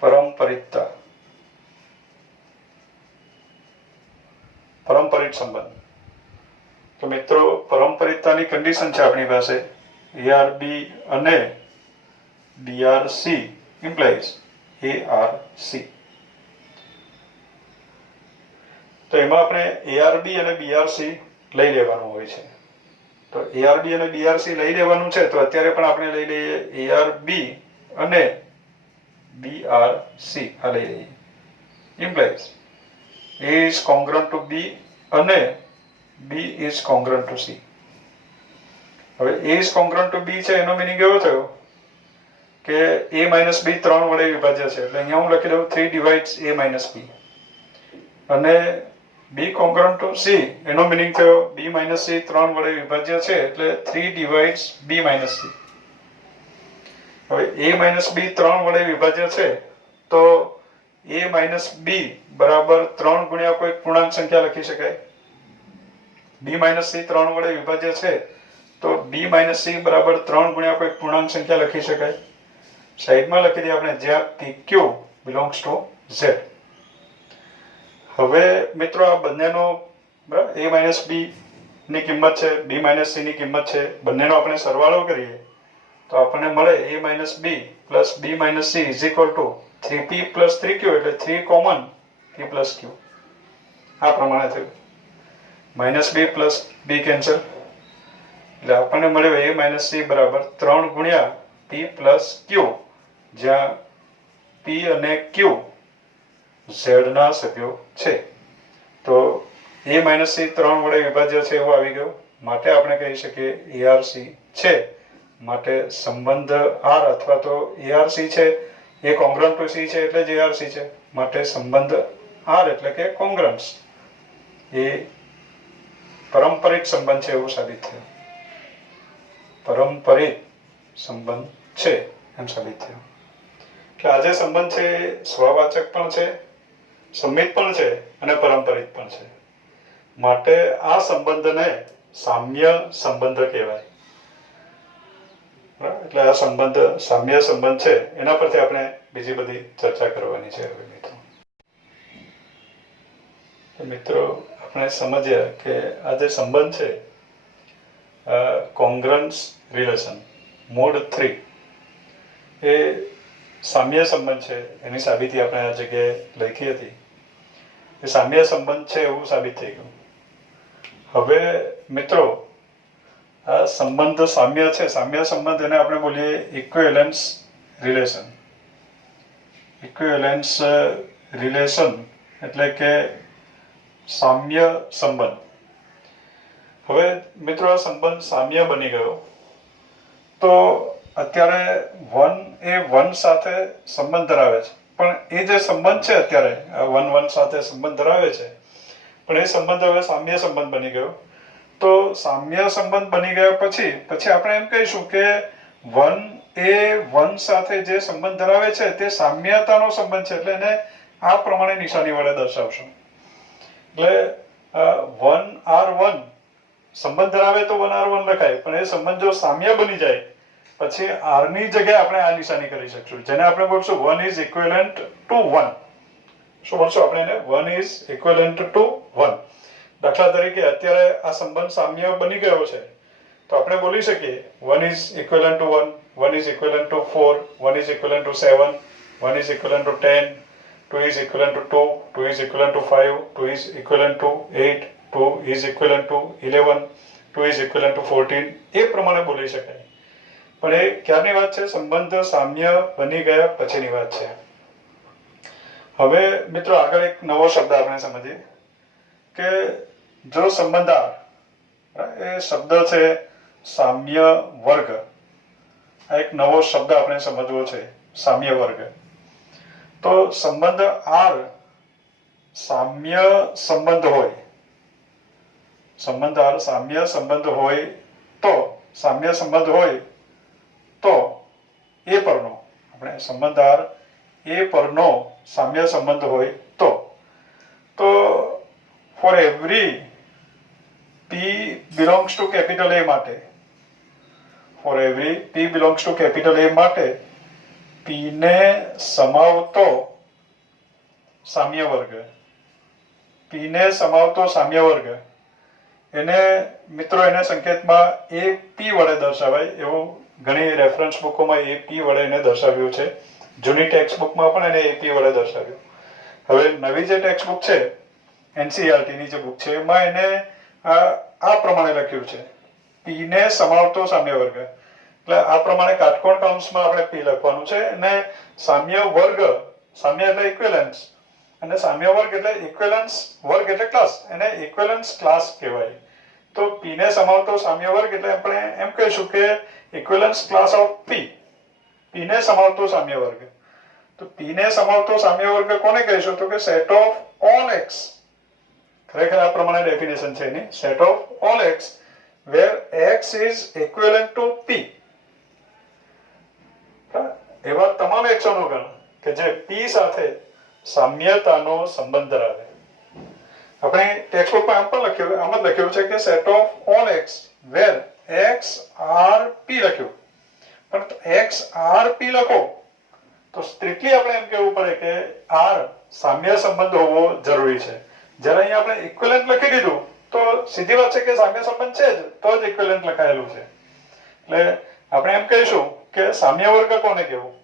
પરંપરિતતા, પરંપરિત સંબંધ. તો મિત્રો પરંપરિતતાની કન્ડિશન છે આપણી પાસે ARB અને BRC implies ARC. તો એમાં આપણે ARB અને BRC લઈ લેવાનું હોય છે. તો ARB અને BRC લઈ લેવાનું છે તો અત્યારે પણ આપણે લઈ લઈએ ARB અને BRC આ લઈ લઈએ. implies A is congruent to B અને B is congruent to C. હવે A is congruent to B છે એનો મિનિંગ એવો થયો કે A minus B 3 વડે વિભાજ્ય છે એટલે અહીંયા હું લખી દઉં 3 divides A minus B અને B congruent to C એનો મિનિંગ થયો B minus C 3 વડે વિભાજ્ય છે એટલે 3 divides B minus C. હવે a માઇનસ b 3 વડે વિભાજ્ય છે તો a માઇનસ b બરાબર 3 ગુણ્યા કોઈ પૂર્ણાંક સંખ્યા લખી શકાય. b માઇનસ c 3 વડે વિભાજ્ય છે તો b માઇનસ c બરાબર 3 ગુણ્યા કોઈ પૂર્ણાંક સંખ્યા લખી શકાય. સાઈડમાં લખી દઈએ આપણે, જ્યાં pq belongs to z. હવે મિત્રો આ બંનેનો બરાબર a માઇનસ b ની કિંમત છે, b માઇનસ c ની કિંમત છે, બંનેનો આપણે સરવાળો કરીએ તો આપણને મળે a minus b plus b minus c is equal two 3p plus 3q, એટલે 3 કોમન p પ્લસ q. આ પ્રમાણે થયું. Minus b plus b cancel, એટલે આપણને મળ્યું a માઇનસ c બરાબર 3 ગુણ્યા p પ્લસ q, જ્યાં p અને q z ના સભ્યો છે. તો a માઇનસ c 3 વડે વિભાજ્ય છે એવું આવી ગયું, માટે આપણે કહી શકીએ ARC છે. માટે સંબંધ R અથવા તો ARC છે એ કોંગ્રન્ટ ટુ C છે એટલે જ ARC છે. માટે સંબંધ R એટલે કે કોંગ્રન્સ એ પારંપરિક સંબંધ છે એવું સાબિત થયું. પારંપરિક સંબંધ છે એમ સાબિત થયું. એટલે આ જે સંબંધ છે એ સ્વવાચક પણ છે, સંમિત પણ છે અને પારંપરિક પણ છે. માટે આ સંબંધને સામ્ય સંબંધ કહેવાય. એટલે આ સંબંધ સામ્ય સંબંધ છે, એના પરથી આપણે બીજી બધી ચર્ચા કરવાની છે. હવે મિત્રો આપણે સમજ્યા કે આ જે સંબંધ છે કોંગ્રન્સ રિલેશન મોડ 3 એ સામ્ય સંબંધ છે. એની સાબિતી આપણે આ જગ્યાએ લખી હતી. એ સામ્ય સંબંધ છે એવું સાબિત થઈ ગયું. હવે મિત્રો આ સંબંધ સામ્ય છે, સામ્ય સંબંધ એને આપણે બોલીએ ઇક્વિવેલન્સ રિલેશન. ઇક્વિવેલન્સ રિલેશન એટલે કે સામ્ય સંબંધ. હવે મિત્રો આ સંબંધ સામ્ય બની ગયો તો અત્યારે 1 એ 1 સાથે સંબંધ ધરાવે છે, પણ એ જે સંબંધ છે અત્યારે 1 1 સાથે સંબંધ ધરાવે છે, પણ એ સંબંધ હવે સામ્ય સંબંધ બની ગયો. તો સામ્ય સંબંધ બની ગયા પછી આપણે એમ કહીશું કે 1 એ 1 સાથે જે સંબંધ ધરાવે છે તે સામ્યતાનો સંબંધ છે. એટલે એને આ પ્રમાણે નિશાની વડે દર્શાવશું. એટલે 1R1 સંબંધ ધરાવે તો 1R1 લખાય, પણ એ સંબંધ જો સામ્ય બની જાય પછી R ની જગ્યાએ આપણે આ નિશાની કરી શકશું, જેને આપણે બોલશું 1 is equivalent to 1. શું બોલશું આપણે એને? 1 is equivalent to 1. દાખલા તરીકે અત્યારે આ સંબંધ સામ્ય બની ગયો છે તો આપણે બોલી શકીએ 1 is equivalent to 1, 1 is equivalent to 4, 1 is equivalent to 7, 1 is equivalent to 10, 2 is equivalent to 2, 2 is equivalent to 5, 2 is equivalent to 8, 2 is equivalent to 11, 2 is equivalent to 14. એ પ્રમાણે બોલી શકાય. પણ એ ક્યારની વાત છે? સંબંધ સામ્ય બની ગયા પછીની વાત છે. હવે મિત્રો આગળ એક નવો શબ્દ આપણે સમજીએ કે જો સંબંધ એ શબ્દ છે સામ્ય વર્ગ. આ એક નવો શબ્દ આપણે સમજવો છે, સામ્ય વર્ગ. તો સંબંધ R સામ્ય સંબંધ હોય, સંબંધ R સામ્ય સંબંધ હોય તો સામ્ય સંબંધ હોય તો એ પરનો આપણે સંબંધ R એ પરનો સામ્ય સંબંધ હોય તો for every P belongs to capital A માટે, for every P belongs to capital A માટે P ને સમાવતો સામ્ય વર્ગ, P ને સમાવતો સામ્ય વર્ગ એને મિત્રો એને સંકેતમાં AP વડે દર્શાવાય. એવું ઘણી રેફરન્સ બુકોમાં AP વડે એને દર્શાવ્યું છે. જૂની ટેક્સ્ટ બુકમાં પણ એને AP વડે દર્શાવ્યું. હવે નવી જે ટેક્સ્ટ બુક છે NCERT ની જે બુક છે એમાં એને આ પ્રમાણે લખ્યું છે P ને સમાવતો સામ્ય વર્ગ. એટલે આ પ્રમાણે કાટકોણ કૌંસમાં આપણે P લખવાનું છે અને સામ્ય વર્ગ, સામ્ય એટલે ઇક્વિવેલન્સ અને સામ્ય વર્ગ એટલે ઇક્વિવેલન્સ વર્ગ એટલે ક્લાસ, એને ઇક્વિવેલન્સ ક્લાસ કહેવાય. તો P ને સમાવતો સામ્ય વર્ગ એટલે આપણે એમ કહીશું કે equivalence class of P, P ને સમાવતો સામ્ય વર્ગ. તો P ને સમાવતો સામ્ય વર્ગ કોને કહીશું? તો કે સેટ ઓફ ઓલ x. ખરેખર આ પ્રમાણે ડેફિનેશન છે એની, set of all x where x is equivalent to P. એવા તમામ એક્સોનો ગણ કે જે પી સાથે સામ્યતાનો સંબંધ ધરાવે. આપણે ટેક્સ્ટબુકમાં આમ પણ લખ્યું, આમ જ લખ્યું છે કે set of all x where x R P લખ્યું. પણ એક્સ આર પી લખો તો સ્ટ્રિક્ટલી આપણે એમ કહેવું પડે કે આર સામ્ય સંબંધ હોવો જરૂરી છે. જ્યારે અહીંયા આપણે ઇક્વિવેલન્ટ લખી દીધું તો સીધી વાત છે કે સામ્ય સંબંધ છે જ તો જ ઇક્વિવેલન્ટ લખાયેલું છે. એટલે આપણે એમ કહીશું કે સામ્ય વર્ગ કોને કહેવું?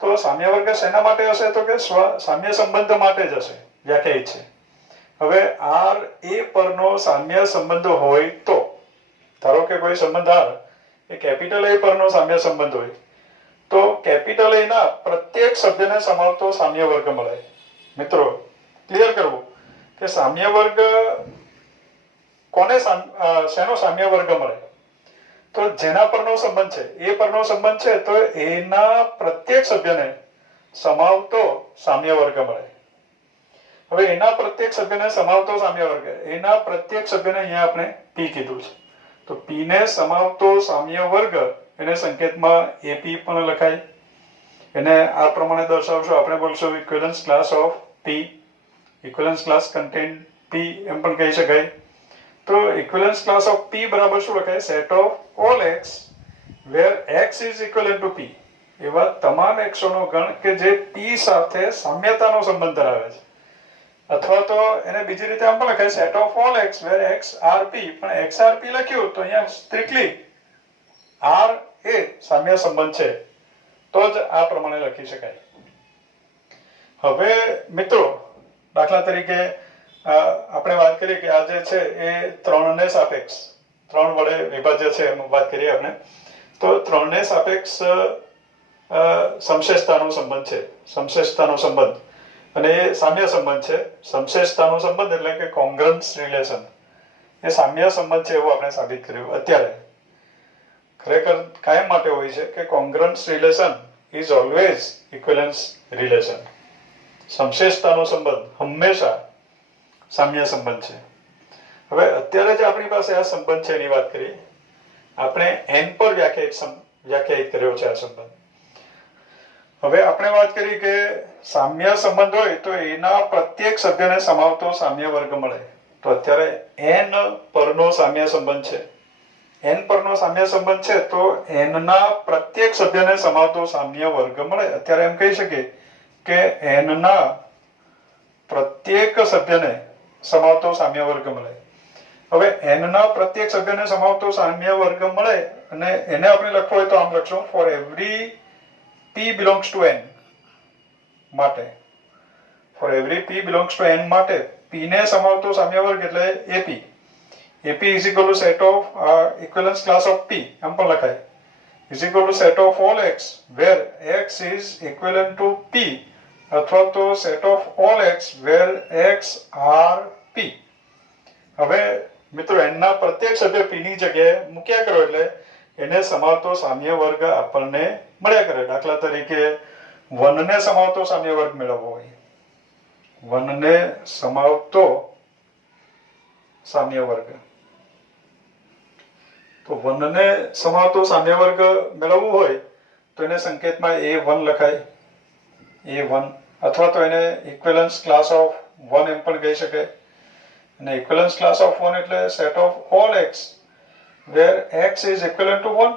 તો સામ્ય વર્ગ શેના માટે હશે? તો કે સામ્ય સંબંધ માટે જ હશે, વ્યાખ્યાયિત છે. હવે આર એ પરનો સામ્ય સંબંધ હોય તો, ધારો કે કોઈ સંબંધ આર એ કેપિટલ એ પરનો સામ્ય સંબંધ હોય તો કેપિટલ એ ના પ્રત્યેક શબ્દને સમાવતો સામ્ય વર્ગ મળે. મિત્રો ક્લિયર કરવું કે સામ્ય વર્ગ કોને શેનો સામ્ય વર્ગ મળે? તો જેના પરનો સંબંધ છે, એ પરનો સંબંધ છે તો એના પ્રત્યેક સભ્યને સમાવતો સામ્ય વર્ગ મળે. હવે એના પ્રત્યેક સભ્યને સમાવતો સામ્ય વર્ગ, એના પ્રત્યેક સભ્યને અહીંયા આપણે પી કીધું છે તો પી ને સમાવતો સામ્ય વર્ગ એને સંકેતમાં એપી પણ લખાય. એને આ પ્રમાણે દર્શાવશું, આપણે બોલશું equivalence class of P. Equivalence class contain P એમ પણ કહી શકાય. તો ઇક્વિવેલન્સ ક્લાસ ઓફ પી બરાબર શું લખાય? Set of all x where X is equivalent to P. એવા તમામ એક્સોનો ગણ કે જે પી સાથે સામ્યતાનો સંબંધ ધરાવે છે. અથવા તો એને બીજી રીતે આમ પણ લખાય set of all x where x R P. પણ એક્સ આર પી લખ્યું તો અહીંયા સ્ટ્રિક્ટલી આર એ સામ્ય સંબંધ છે તો જ આ પ્રમાણે લખી શકાય. હવે મિત્રો દાખલા તરીકે આપણે વાત કરીએ કે આ જે છે એ 3 ને સાપેક્ષ 3 વડે વિભાજ્ય છે એમ વાત કરીએ આપણે. તો 3 ને સાપેક્ષ સમશેષતાનો સંબંધ છે. સમશેષતાનો સંબંધ અને એ સામ્ય સંબંધ છે. સમશેષતાનો સંબંધ એટલે કે કોંગ્રન્સ રિલેશન, એ સામ્ય સંબંધ છે એવું આપણે સાબિત કર્યું. અત્યારે ખરેખર કાયમ માટે હોય છે કે congruence relation is always equivalence relation. સમશેષતાનો સંબંધ હંમેશા સામ્ય સંબંધ છે. હવે અત્યારે જે આપણી પાસે આ સંબંધ છે એની વાત કરીએ. આપણે n પર વ્યાખ્યાયિત કર્યો છે આ સંબંધ. હવે આપણે વાત કરી કે સામ્ય સંબંધ હોય તો એના પ્રત્યેક સભ્યને સમાવતો સામ્ય વર્ગ મળે. તો અત્યારે n પરનો સામ્ય સંબંધ છે. n પરનો સામ્ય સંબંધ છે તો n ના પ્રત્યેક સભ્યને સમાવતો સામ્ય વર્ગ મળે. અત્યારે એમ કહી શકીએ કે n ના પ્રત્યેક સભ્યને સમાવતો સામ્ય વર્ગ મળે. હવે n ના પ્રત્યેક સભ્યને સમાવતો સામ્ય વર્ગ મળે અને એને આપણે લખવો હોય તો આમ લખશું for every p belongs to n માટે. For every p belongs to n માટે p ને સમાવતો સામ્ય વર્ગ એટલે ap. ap is equal to set of equivalence class of p એમ પણ લખાય. is equal to set of all x where x is equivalent to p અથવા તો set of all x where x are p. હવે મિત્રો n ના પ્રત્યેક સભ્ય p ની જગ્યાએ મૂક્યા કરો એટલે એને સમાવતો સામ્ય વર્ગ આપણને મળ્યા કરે. દાખલા તરીકે 1 ને સમાવતો સામ્ય વર્ગ મેળવવો હોય, 1 ને સમાવતો સામ્ય વર્ગ, તો 1 ને સમાવતો સામ્ય વર્ગ મેળવવું હોય તો એને સંકેતમાં a1 લખાય. a1 અથવા તો એને ઇક્વિવેલન્સ ક્લાસ ઓફ 1 એમ પણ કહી શકાય. અને ઇક્વિવેલન્સ ક્લાસ ઓફ 1 એટલે set of all x where x is equivalent to 1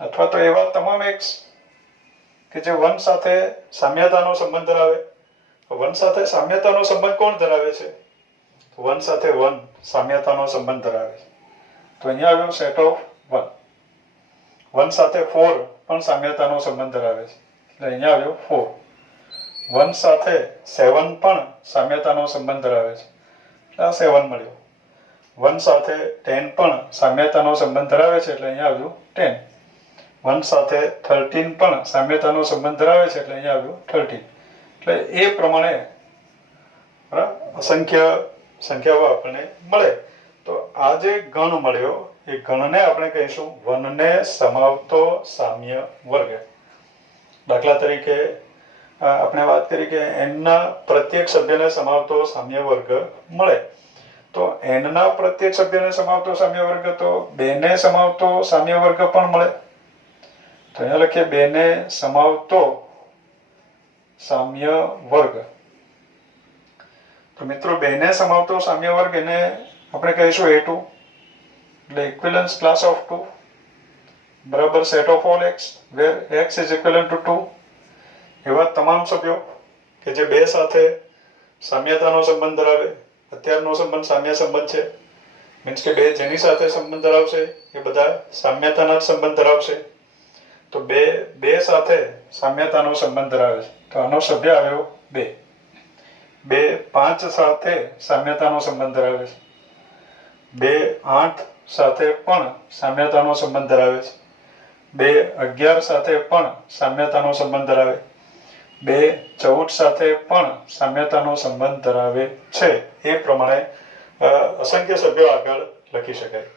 અથવા તો એવા તમામ x કે જે 1 સાથે સામ્યતાનો સંબંધ ધરાવે. 1 સાથે સામ્યતાનો સંબંધ કોણ ધરાવે છે? 1 સાથે 1 સામ્યતાનો સંબંધ ધરાવે છે. તો અહીંયા આવ્યો સેટ ઓફ 1. 1 સાથે 4 પણ સામ્યતાનો સંબંધ ધરાવે છે એટલે અહીંયા આવ્યો 4. 1 સાથે 7 પણ સામ્યતાનો સંબંધ ધરાવે છે એટલે આ 7 મળ્યો. 1 સાથે 10 પણ સામ્યતાનો સંબંધ ધરાવે છે એટલે અહીંયા આવ્યું 10. 1 સાથે 13 પણ સામ્યતાનો સંબંધ ધરાવે છે એટલે અહીંયા આવ્યું 13. એટલે એ પ્રમાણે અસંખ્ય સંખ્યાઓ આપણને મળે. તો આ જે ગણ મળ્યો એ ગણને આપણે કહીશું 1 ને સમાવતો સામ્ય વર્ગ. દાખલા તરીકે આપણે વાત કરી કે n ના પ્રત્યેક સભ્યને સમાવતો સામ્ય વર્ગ મળે. તો n ના પ્રત્યેક સભ્યને સમાવતો સામ્ય વર્ગ તો 2 ને સમાવતો સામ્ય વર્ગ પણ મળે. તો અહીંયા લખીએ બેને સમાવતો સામ્ય વર્ગ. તો મિત્રો બેને સમાવતો સામ્ય વર્ગ એને આપણે કહીશું A2 એટલે ઇક્વિવેલન્સ ક્લાસ ઓફ 2 બરાબર set of all x where x is equivalent to 2. એવા તમામ સભ્યો કે જે બે સાથે સામ્યતાનો સંબંધ ધરાવે. અત્યારનો સંબંધ સામ્ય સંબંધ છે, મીન્સ કે બે જેની સાથે સંબંધ ધરાવશે એ બધા સામ્યતાના જ સંબંધ ધરાવશે. તો બે સાથે સામ્યતાનો સંબંધ ધરાવે છે તો આનો સભ્ય આવ્યો 2. 2 5 સાથે સામ્યતાનો સંબંધ ધરાવે છે. 2 8 સાથે પણ સામ્યતાનો સંબંધ ધરાવે છે. 2 11 સાથે પણ સામ્યતાનો સંબંધ ધરાવે. 2 14 સાથે પણ સામ્યતાનો સંબંધ ધરાવે છે. એ પ્રમાણે અસંખ્ય સભ્યો આગળ લખી શકાય.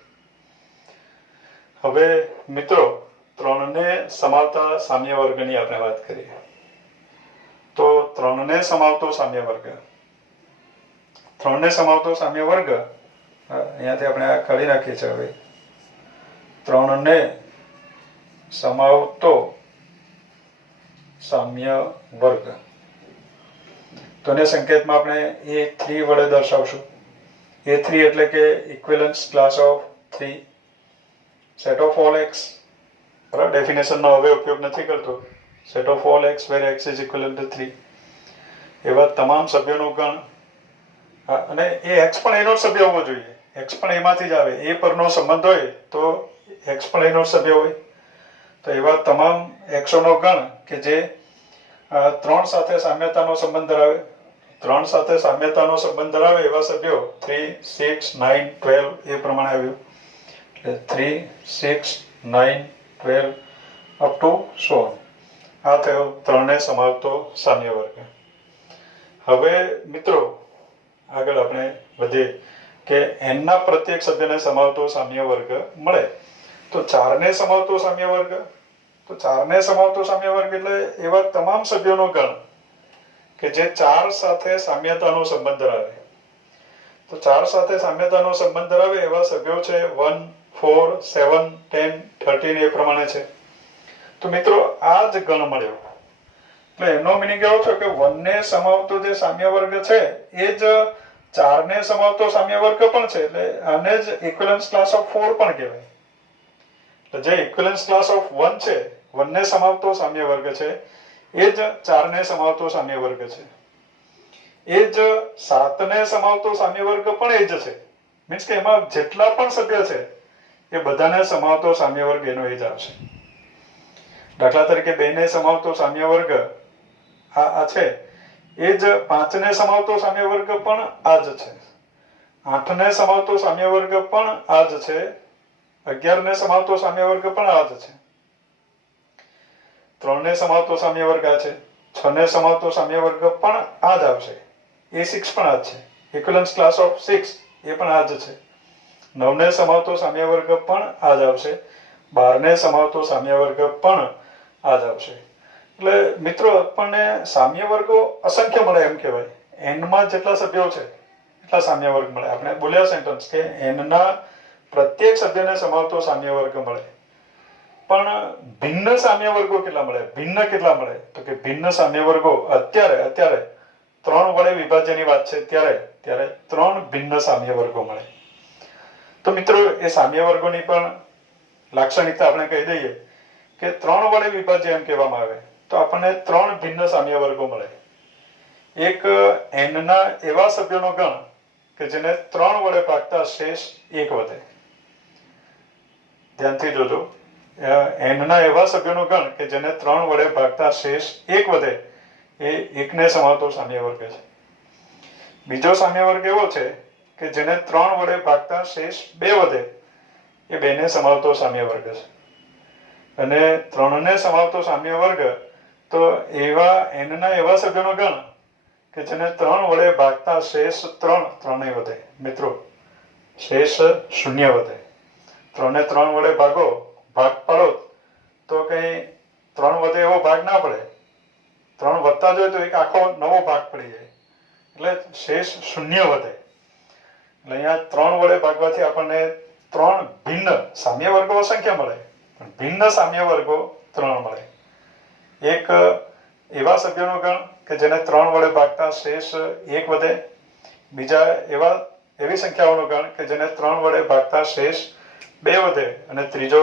હવે મિત્રો 3 ને સમાવતા સામ્ય વર્ગની આપણે વાત કરીએ. તો 3 ને સમાવતો સામ્ય વર્ગ. 3 ને સમાવતો સામ્ય વર્ગ અહીંયાથી આપણે આ કાઢી નાખીએ છીએ. હવે 3 ને સમાવતો સામ્ય વર્ગ તો એને સંકેતમાં આપણે A3 વડે દર્શાવશું. A3 એટલે કે equivalence class of 3 set of all x. બરાબર, ડેફિનેશનનો હવે ઉપયોગ નથી કરતો. Set of all x where x is equivalent to 3 એવા તમામ સભ્યોનો ગણ. અને એ x પણ એનો સભ્ય હોવો જોઈએ. x પણ એમાંથી જ આવે. એ પરનો સંબંધ હોય તો x પણ એનો સભ્ય હોય. તો એવા તમામ xનો ગણ કે જે 3 સાથે સામ્યતાનો સંબંધ ધરાવે. 3 સાથે સામ્યતાનો સંબંધ ધરાવે એવા સભ્યો 3 6 9 12 એ પ્રમાણે આવ્યું. એટલે 3 6 9 12 અપ ટુ 16. આ થયો 3 ને સમાવતો સામ્ય વર્ગ. હવે મિત્રો આગળ આપણે વધીએ કે n ના પ્રત્યેક સભ્યને સમાવતો સામ્ય વર્ગ મળે. તો 4 ને સમાવતો સામ્ય વર્ગ. તો 4 ને સમાવતો સામ્ય વર્ગ એટલે એવા તમામ સભ્યોનો ગણ કે જે 4 સાથે સામ્યતાનો સંબંધ ધરાવે. તો 4 સાથે સામ્યતાનો સંબંધ ધરાવે એવા સભ્યો છે 1 4 7 10 13 એ પ્રમાણે છે. તો મિત્રો આ જ ગણ મળ્યો. એટલે એનો મિનિંગ એવો છે કે 1 ને સમાવતો જે સામ્ય વર્ગ છે એ જ 4 ને સમાવતો સામ્ય વર્ગ પણ છે. એટલે આને જ ઇક્વિવેલન્સ ક્લાસ ઓફ 4 પણ કહેવાય. એટલે જે ઇક્વિવેલન્સ ક્લાસ ઓફ 1 છે, 1 ને સમાવતો સામ્ય વર્ગ છે, એ જ 4 ને સમાવતો સામ્ય વર્ગ છે. એ જ 7 ને સમાવતો સામ્ય વર્ગ પણ એ જ છે. મીન્સ કે એમાં જેટલા પણ સભ્ય છે એ બધાને સમાવતો સામ્ય વર્ગ એનો એ જ આવશે. દાખલા તરીકે 2 ને સમાવતો સામ્ય વર્ગ આ છે, એ જ 5 ને સમાવતો સામ્ય વર્ગ પણ આ જ છે. 8 ને સમાવતો સામ્ય વર્ગ પણ આ જ છે. 11 ને સમાવતો સામ્ય વર્ગ પણ આ જ છે. 3 ને સમાવતો સામ્ય વર્ગ આ છે. 6 ને સમાવતો સામ્ય વર્ગ પણ આ જ આવશે. A6 પણ આ જ છે. ઇક્વિવેલન્સ ક્લાસ ઓફ 6 એ પણ આ જ છે. 9 ને સમાવતો સામ્ય વર્ગ પણ આ જ આવશે. 12 ને સમાવતો સામ્ય વર્ગ પણ આ જ આવશે. એટલે મિત્રો આપણને સામ્ય વર્ગો અસંખ્ય મળે એમ કહેવાય. n માં જેટલા સભ્યો છે એટલા સામ્ય વર્ગ મળે. આપણે બોલ્યા સેન્ટેન્સ કે n ના પ્રત્યેક સભ્યને સમાવતો સામ્ય વર્ગ મળે. પણ ભિન્ન સામ્ય વર્ગો કેટલા મળે? ભિન્ન કેટલા મળે? તો કે ભિન્ન સામ્ય વર્ગો અત્યારે 3 વડે વિભાજ્યની વાત છે ત્યારે 3 ભિન્ન સામ્ય વર્ગો મળે. તો મિત્રો એ સામ્ય વર્ગોની પણ લાક્ષણિકતા આપણે કહી દઈએ કે 3 વડે વિભાજ્ય એમ કહેવામાં આવે તો આપણને 3 ભિન્ન સામ્ય વર્ગો મળે. એક n ના એવા સભ્યોનો ગણ કે જેને 3 વડે ભાગતા શેષ 1 વધે. ધ્યાનથી જોજો, n ના એવા સભ્યોનો ગણ કે જેને 3 વડે ભાગતા શેષ 1 વધે એ 1 ને સમાવતો સામ્ય વર્ગ છે. બીજો સામ્ય વર્ગ એવો છે કે જેને 3 વડે ભાગતા શેષ 2 વધે એ 2 ને સમાવતો સામ્ય વર્ગ છે. અને 3 ને સમાવતો સામ્ય વર્ગ તો એવા n ના એવા સભ્યોનો ગણ કે જેને 3 વડે ભાગતા શેષ 3 વધે. મિત્રો શેષ 0 વધે. 3 ને 3 વડે ભાગ પાડો તો કઈ 3 વધે એવો ભાગ ના પડે. 3 વધતા જોઈએ તો એક આખો નવો ભાગ પડી જાય. એટલે શેષ 0 વધે. એટલે અહીંયા 3 વડે ભાગવાથી આપણને 3 ભિન્ન સામ્ય વર્ગો અસંખ્ય મળે, પણ ભિન્ન સામ્ય વર્ગો 3 મળે. એક એવા સભ્યોનો ગણ કે જેને 3 વડે ભાગતા શેષ 1 વધે. બીજા એવી સંખ્યાઓનો ગણ કે જેને 3 વડે ભાગતા શેષ 2 વધે. અને ત્રીજો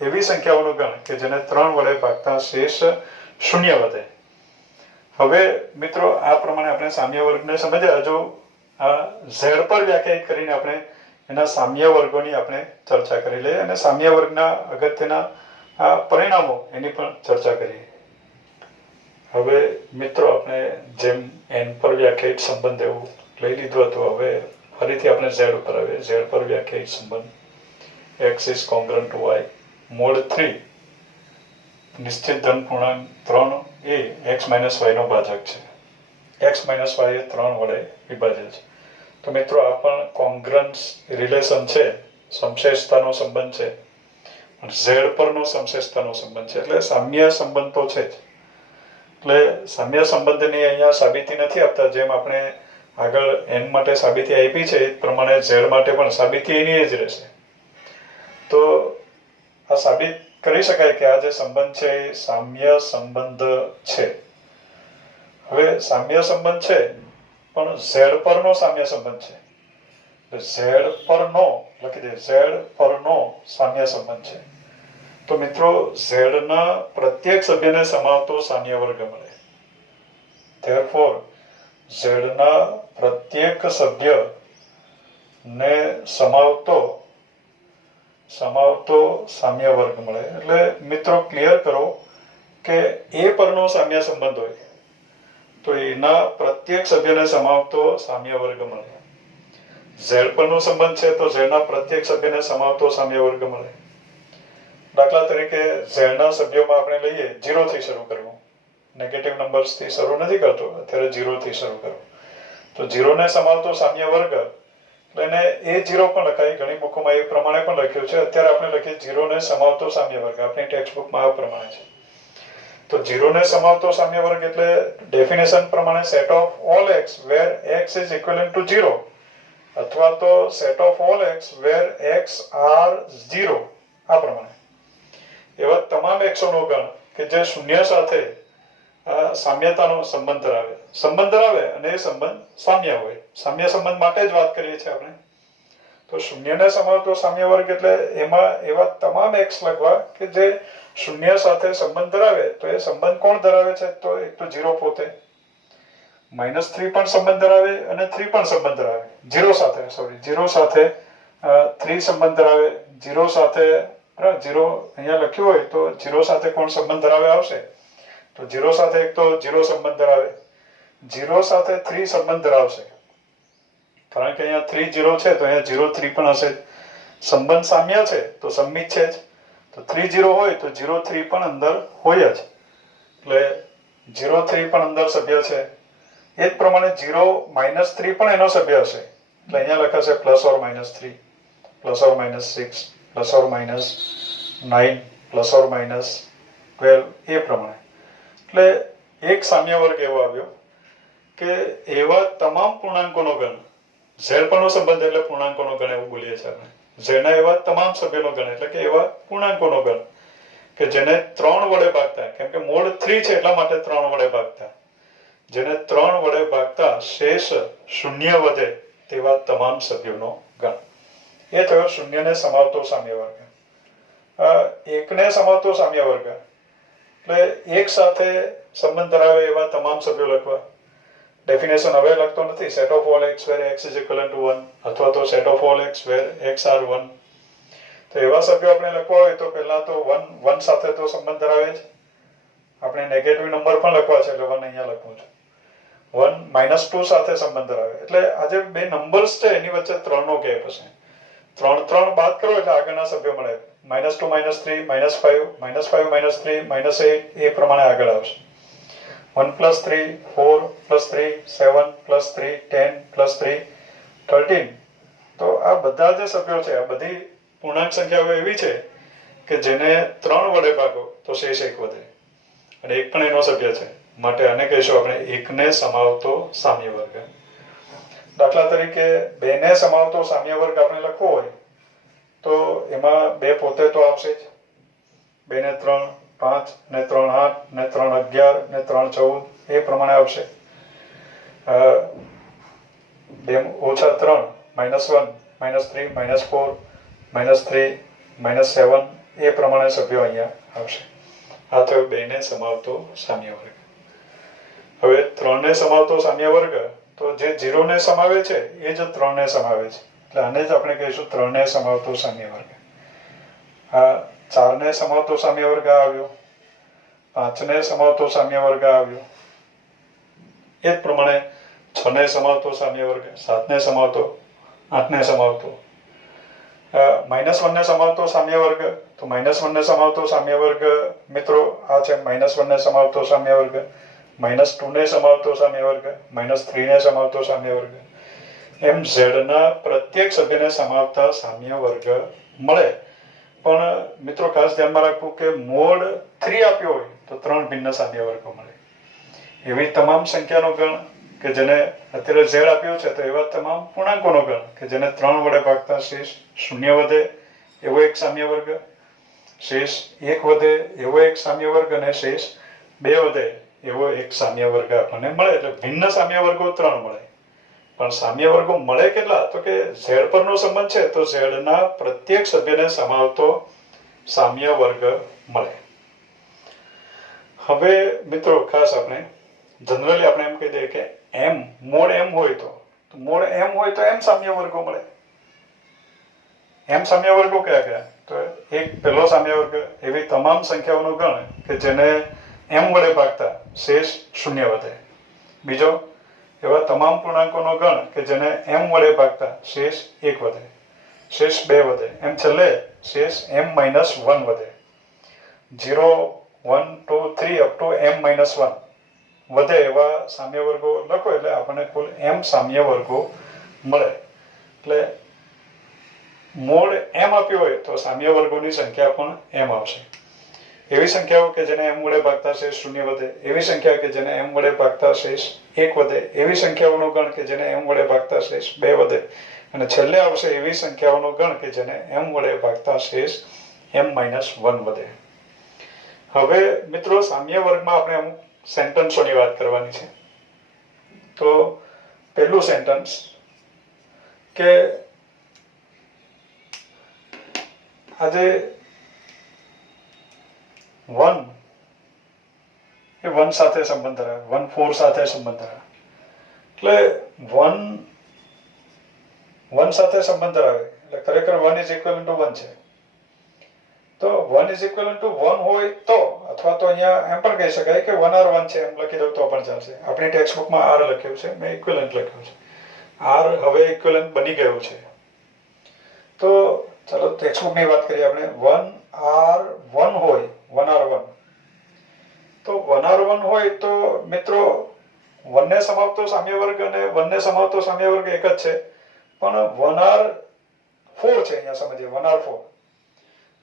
એવી સંખ્યાઓનો ગણ કે જેને 3 વડે ભાગતા શેષ 0 વધે. હવે મિત્રો આ પ્રમાણે આપણે સામ્ય વર્ગને સમજ્યા. હજુ આ ઝેડ પર વ્યાખ્યાયિત કરીને આપણે એના સામ્ય વર્ગોની આપણે ચર્ચા કરી લઈએ અને સામ્ય વર્ગના અગત્યના પરિણામો એની પણ ચર્ચા કરીએ. હવે મિત્રો આપણે જેમ એન પર વ્યાખ્યાયિત સંબંધ એવું લઈ લીધું હતું, હવે ફરીથી આપણે ઝેડ ઉપર આવીએ. ઝેડ પર વ્યાખ્યાયિત સંબંધ x is congruent to y mod 3 નિશ્ચિત ધન પૂર્ણાંક 3 એ x minus y નો ભાજક છે. x minus y એ 3 વડે વિભાજ્ય છે. તો મિત્રો આ પણ કોંગ્રન્સ રિલેશન છે, સમશેષતાનો સંબંધ છે. ઝેડ પરનો સમશેષતાનો સંબંધ છે, એટલે સામ્ય સંબંધ તો છે જ. એટલે સામ્ય સંબંધની અહીંયા સાબિતી નથી આપતા. જેમ આપણે આગળ n માટે સાબિતી આપી છે એ પ્રમાણે ઝેડ માટે પણ સાબિતી એની જ રહેશે. તો આ સાબિત કરી શકાય કે આ જે સંબંધ છે એ સામ્ય સંબંધ છે. હવે સામ્ય સંબંધ છે પણ ઝેડ પરનો સામ્ય સંબંધ છે. ઝેડ પરનો લખી દે, ઝેડ પરનો સામ્ય સંબંધ છે. તો મિત્રો ઝેડના પ્રત્યેક સભ્યને સમાવતો સામ્ય વર્ગ મળે. Therefore ઝેડના પ્રત્યેક સભ્યને સમાવતો સામ્ય વર્ગ મળે. એટલે મિત્રો ક્લિયર કરો કે એ પરનો સામ્ય સંબંધ હોય તો એના પ્રત્યેક સભ્યને સમાવતો સામ્ય વર્ગ મળે. ઝેડ પરનો સંબંધ છે તો ઝેડના પ્રત્યેક સભ્યને સમાવતો સામ્ય વર્ગ મળે. દાખલા તરીકે ઝેડના સભ્યોમાં આપણે લઈએ 0 થી શરૂ કરવું, નેગેટિવ નંબર્સ થી શરૂ નથી કરતો, અત્યારે 0 થી શરૂ કરવું. તો 0 ને સમાવતો સામ્ય વર્ગ એને A0 પણ લખાય. ઘણી બુકોમાં એ પ્રમાણે પણ લખ્યું છે. અત્યારે આપણે લખીએ 0 ને સમાવતો સામ્ય વર્ગ. આપણી ટેક્સ્ટ બુકમાં આ પ્રમાણે છે. તો 0 ને સમાવતો સામ્ય વર્ગ એટલે ડેફિનેશન પ્રમાણે set of all x where x is equivalent to 0 અથવા તો set of all x where x are 0. આ પ્રમાણે એવા તમામ x નો ગણ કે જે શૂન્ય સાથે સામ્યતાનો સંબંધ ધરાવે અને એ સંબંધ સામ્ય હોય. સામ્ય સંબંધ માટે જ વાત કરીએ છીએ આપણે. તો શૂન્યને સમાવતો સામ્ય વર્ગ એટલે એમાં એવા તમામ x લખવા કે જે શૂન્ય સાથે સંબંધ ધરાવે. તો એ સંબંધ કોણ ધરાવે છે? તો એક તો 0 પોતે, -3 પણ સંબંધ ધરાવે અને 3 પણ સંબંધ ધરાવે. 0 સાથે 3 સંબંધ ધરાવે. 0 સાથે 0 અહીંયા લખ્યું હોય તો 0 સાથે કોણ સંબંધ ધરાવે આવશે? તો 0 સાથે એક તો 0 સંબંધ ધરાવે, 0 સાથે 3 સંબંધ ધરાવશે. કારણ કે અહીંયા 3 0 છે તો અહીંયા 0 3 પણ હશે. સંબંધ સામ્ય છે તો સંમિત છે જ. તો 3 0 હોય તો 0 3 પણ અંદર હોય જ. એટલે 0 3 પણ અંદર સભ્ય છે. એ જ પ્રમાણે 0 -3 પણ એનો સભ્ય હશે. એટલે અહીંયા લખાશે +or -3, +or -6, +or -9, +or -12. એ પ્રમાણે એટલે એક સામ્ય વર્ગ એવો આવ્યો કે એવા તમામ પૂર્ણાંકોનો ગણ, ઝેડ પરનો સંબંધ એટલે પૂર્ણાંકોનો ગણ એવું બોલીએ છીએ આપણે. ઝેડના એવા તમામ સભ્યોનો ગણ એટલે કે એવા પૂર્ણાંકોનો ગણ કે જેને 3 વડે ભાગતા, કેમ કે મોડ 3 છે એટલા માટે 3 વડે ભાગતા, જેને 3 વડે ભાગતા શેષ 0 વધે તેવા તમામ સભ્યોનો ગણ. એ થયો શૂન્યને સમાવતો સામ્ય વર્ગ. એકને સમાવતો સામ્ય વર્ગ એટલે એક સાથે સંબંધ ધરાવે એવા તમામ સભ્યો લખવા. ડેફિનેશન હવે લખતો નથી. Set of all x where x is equivalent to 1 અથવા તો set of all x where x are 1. તો એવા સભ્યો આપણે લખવા હોય તો પહેલા તો 1 સાથે તો સંબંધ ધરાવે જ. આપણે નેગેટિવ નંબર પણ લખવા છે એટલે 1 અહીંયા લખવું છે. 1 -2 સાથે સંબંધ ધરાવે. એટલે આ જે બે નંબર્સ છે એની વચ્ચે 3 નો ગેપ હશે. 3 બાદ કરો એટલે આગળના સભ્યો મળે. -2 -3 -5 -5 -3 -8 એ પ્રમાણે આગળ આવશે. 1 + 3 4 + 3 7 + 3 10 + 3 13. તો આ બધા જે સભ્યો છે આ બધી પૂર્ણાંક સંખ્યાઓ એવી છે કે જેને 3 વડે ભાગો તો શેષ 1 વધે અને એક પણ એનો સભ્ય છે. માટે આને કહીશું આપણે એકને સમાવતો સામ્ય વર્ગ. દાખલા તરીકે 2 ને સમાવતો સામ્ય વર્ગ આપણે લખવો હોય તો એમાં 2 પોતે તો આવશે જ. 2 ને 3 5 ને 3 8 ને 3 11 ને 3 14 એ પ્રમાણે આવશે. 2 ઓછા 3 -1 -3 -4 -3 -7 એ પ્રમાણે સભ્યો અહીંયા આવશે. આ થયો 2 ને સમાવતો સામ્ય વર્ગ. હવે 3 ને સમાવતો સામ્ય વર્ગ તો જે 0 ને સમાવે છે એ જ 3 ને સમાવે છે, એટલે આને જ આપણે કહીશું 3 ને સમાવતો સામ્ય વર્ગ. આ 4 ને સમાવતો સામ્ય વર્ગ આવ્યો, 5 ને સમાવતો સામ્ય વર્ગ આવ્યો, એ જ પ્રમાણે 6 ને સમાવતો સામ્ય વર્ગ, 7 ને સમાવતો, 8 ને સમાવતો, -1 ને સમાવતો સામ્ય વર્ગ. તો -1 ને સમાવતો સામ્ય વર્ગ મિત્રો આ છે -1 ને સમાવતો સામ્ય વર્ગ, -2 ને સમાવતો સામ્ય વર્ગ, -3 ને સમાવતો સામ્ય વર્ગ. એમ z ના પ્રત્યેક સભ્યને સમાવતા સામ્ય વર્ગ મળે. પણ મિત્રો ખાસ ધ્યાનમાં રાખવું કે મોડ 3 આપ્યો હોય તો 3 ભિન્ન સામ્ય વર્ગો મળે. એવી તમામ સંખ્યાનો ગણ કે જેને અત્યારે z આપ્યો છે તો એવા તમામ પૂર્ણાંકોનો ગણ કે જેને 3 વડે ભાગતા શેષ 0 વધે એવો એક સામ્ય વર્ગ, શેષ 1 વધે એવો એક સામ્ય વર્ગ અને શેષ 2 વધે એવો એક સામ્ય વર્ગ આપણને મળે. એટલે ભિન્ન સામ્ય વર્ગો 3 મળે. પણ સામ્ય વર્ગો મળે કેટલા? તો કે z પરનો સંબંધ છે તો z ના પ્રત્યેક સભ્યને સમાવતો સામ્ય વર્ગ મળે. હવે મિત્રો ખાસ આપણે જનરલી આપણે એમ કહી દઈએ કે m મોડ m હોય તો મોડ m હોય તો m સામ્ય વર્ગો મળે. m સામ્ય વર્ગો કયા કયા? તો એક પહેલો સામ્ય વર્ગ એવી તમામ સંખ્યાઓનો ગણ કે જેને m વડે ભાગતા શેષ 0 વધે. બીજો એવા તમામ પૂર્ણાંકોનો ગણ કે જેને m વડે ભાગતા શેષ 1 વધે, શેષ 2 વધે. એમ છેલ્લે શેષ m-1 વધે. 0 1 2 3 અપ ટુ m-1 વધે એવા સામ્ય વર્ગો લખો એટલે આપણને કુલ m સામ્ય વર્ગો મળે. એટલે મોડ m આપ્યો હોય તો સામ્ય વર્ગોની સંખ્યા પણ m આવશે. એવી સંખ્યાઓ કે જેને m વડે ભાગતા શેષ 0 વધે, એવી સંખ્યા કે જેને m વડે ભાગતા શેષ 1 વધે, એવી સંખ્યાઓનો ગણ કે જેને m વડે ભાગતા શેષ 2 વધે, અને છેલ્લે આવશે એવી સંખ્યાઓનો ગણ કે જેને m વડે ભાગતા શેષ m-1 વધે. હવે મિત્રો સામ્ય વર્ગમાં આપણે અમુક સેન્ટન્સોની વાત કરવાની છે. તો પહેલું સેન્ટન્સ કે આજે 1 એ 1 સાથે સંબંધ ધરાવે, 1 4 સાથે સંબંધ ધરાવે. એટલે 1 સાથે સંબંધ ધરાવે એટલે ખરેખર 1 is equivalent to 1 છે. તો 1 is equivalent to 1 હોય તો, અથવા તો અહીંયા એમ પણ કહી શકાય કે 1 r 1 છે એમ લખી દઉં તો પણ ચાલશે. આપણી ટેક્સ્ટ બુકમાં r લખ્યું છે, મેં ઇક્વિવેલન્ટ લખ્યું છે. r હવે ઇક્વિવેલન્ટ બની ગયું છે. તો ચાલો ટેક્સ્ટ બુકની વાત કરીએ આપણે. 1 r 1 હોય, 1 r 1 તો 1 r 1 હોય તો મિત્રો 1 ને સમાવતો સામ્ય વર્ગ અને 1 ને સમાવતો સામ્ય વર્ગ એક જ છે. પણ 1 r 4 છે, અહીંયા સમજીએ 1 r 4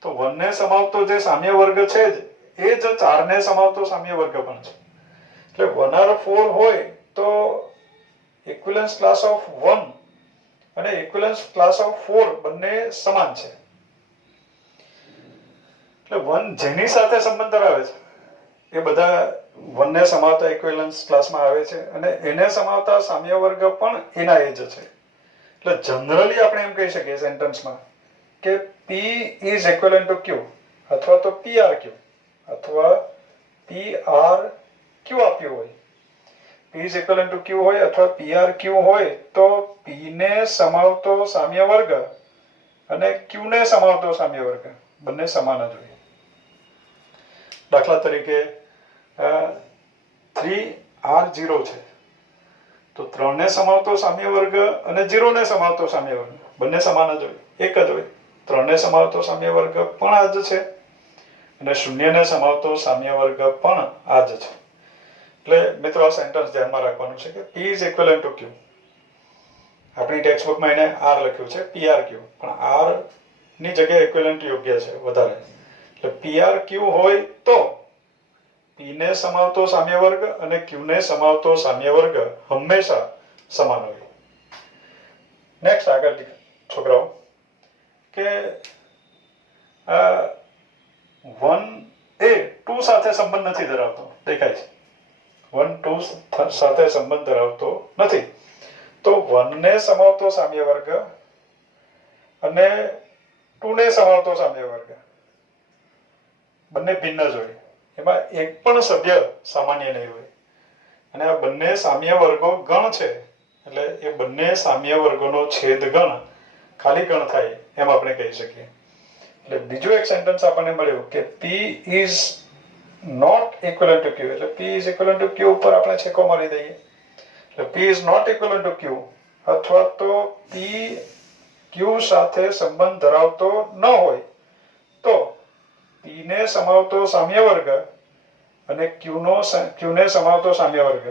તો 1 ને સમાવતો જે સામ્ય વર્ગ છે જ એ જ 4 ને સમાવતો સામ્ય વર્ગ પણ છે. એટલે 1 r 4 હોય તો ઇક્વિવેલન્સ ક્લાસ ઓફ 1 અને ઇક્વિવેલન્સ ક્લાસ ઓફ 4 બંને સમાન છે. એટલે 1 જેની સાથે સંબંધ ધરાવે છે એ બધા 1 ને સમાવતા ઇક્વિવેલન્સ ક્લાસમાં આવે છે અને એને સમાવતા સામ્ય વર્ગ પણ એના એ જ છે. એટલે જનરલી આપણે એમ કહી શકીએ સેન્ટેન્સમાં કે P is equivalent to Q અથવા તો PRQ અથવા PRQ આપ્યું હોય. P is equivalent to Q હોય અથવા PRQ હોય તો P ને સમાવતો સામ્ય વર્ગ અને Q ને સમાવતો સામ્ય વર્ગ બંને સમાન જ હોય. દાખલા તરીકે 3r0 છે તો 3 ને સમાવતો સામ્ય વર્ગ અને 0 ને સમાવતો સામ્ય વર્ગ બંને સમાન જ હોય, એક જ હોય. 3 ને સમાવતો સામ્ય વર્ગ પણ આ જ છે અને 0 ને સમાવતો સામ્ય વર્ગ પણ આ જ છે. એટલે મિત્રો આ સેન્ટેન્સ ધ્યાનમાં રાખવાનું છે કે P is equivalent to Q. આપણી ટેક્સ્ટ બુકમાં એને r લખ્યું છે PRQ, પણ r ની જગ્યાએ equivalent યોગ્ય છે વધારે. એટલે PRQ હોય તો P ને સમાવતો સામ્ય વર્ગ અને Q ને સમાવતો સામ્ય વર્ગ હંમેશા સમાન હોય. નેક્સ્ટ આગળ છોકરાઓ કે 1 એ 2 2 સાથે સંબંધ નથી ધરાવતો, દેખાય છે 1 2 સાથે સંબંધ ધરાવતો નથી. તો 1 ને સમાવતો સામ્ય વર્ગ અને 2 ને સમાવતો સામ્ય વર્ગ બંને ભિન્ન જ હોય, એમાં એક પણ સભ્ય સામાન્ય નહીં હોય. અને આ બંને સામ્ય વર્ગો ગણ છે એટલે એ બંને સામ્ય વર્ગોનો છેદ ગણ ખાલી ગણ થાય એમ આપણે કહી શકીએ. એટલે બીજું એક સેન્ટેન્સ આપણને મળ્યું કે P is not equivalent to Q, એટલે P is equivalent to Q ઉપર આપણે છેકો મારી દઈએ. એટલે P is not equivalent to Q અથવા તો P Q સાથે સંબંધ ધરાવતો ન હોય તો P ને સમાવતો સામ્ય વર્ગ અને Q ને સમાવતો સામ્ય વર્ગ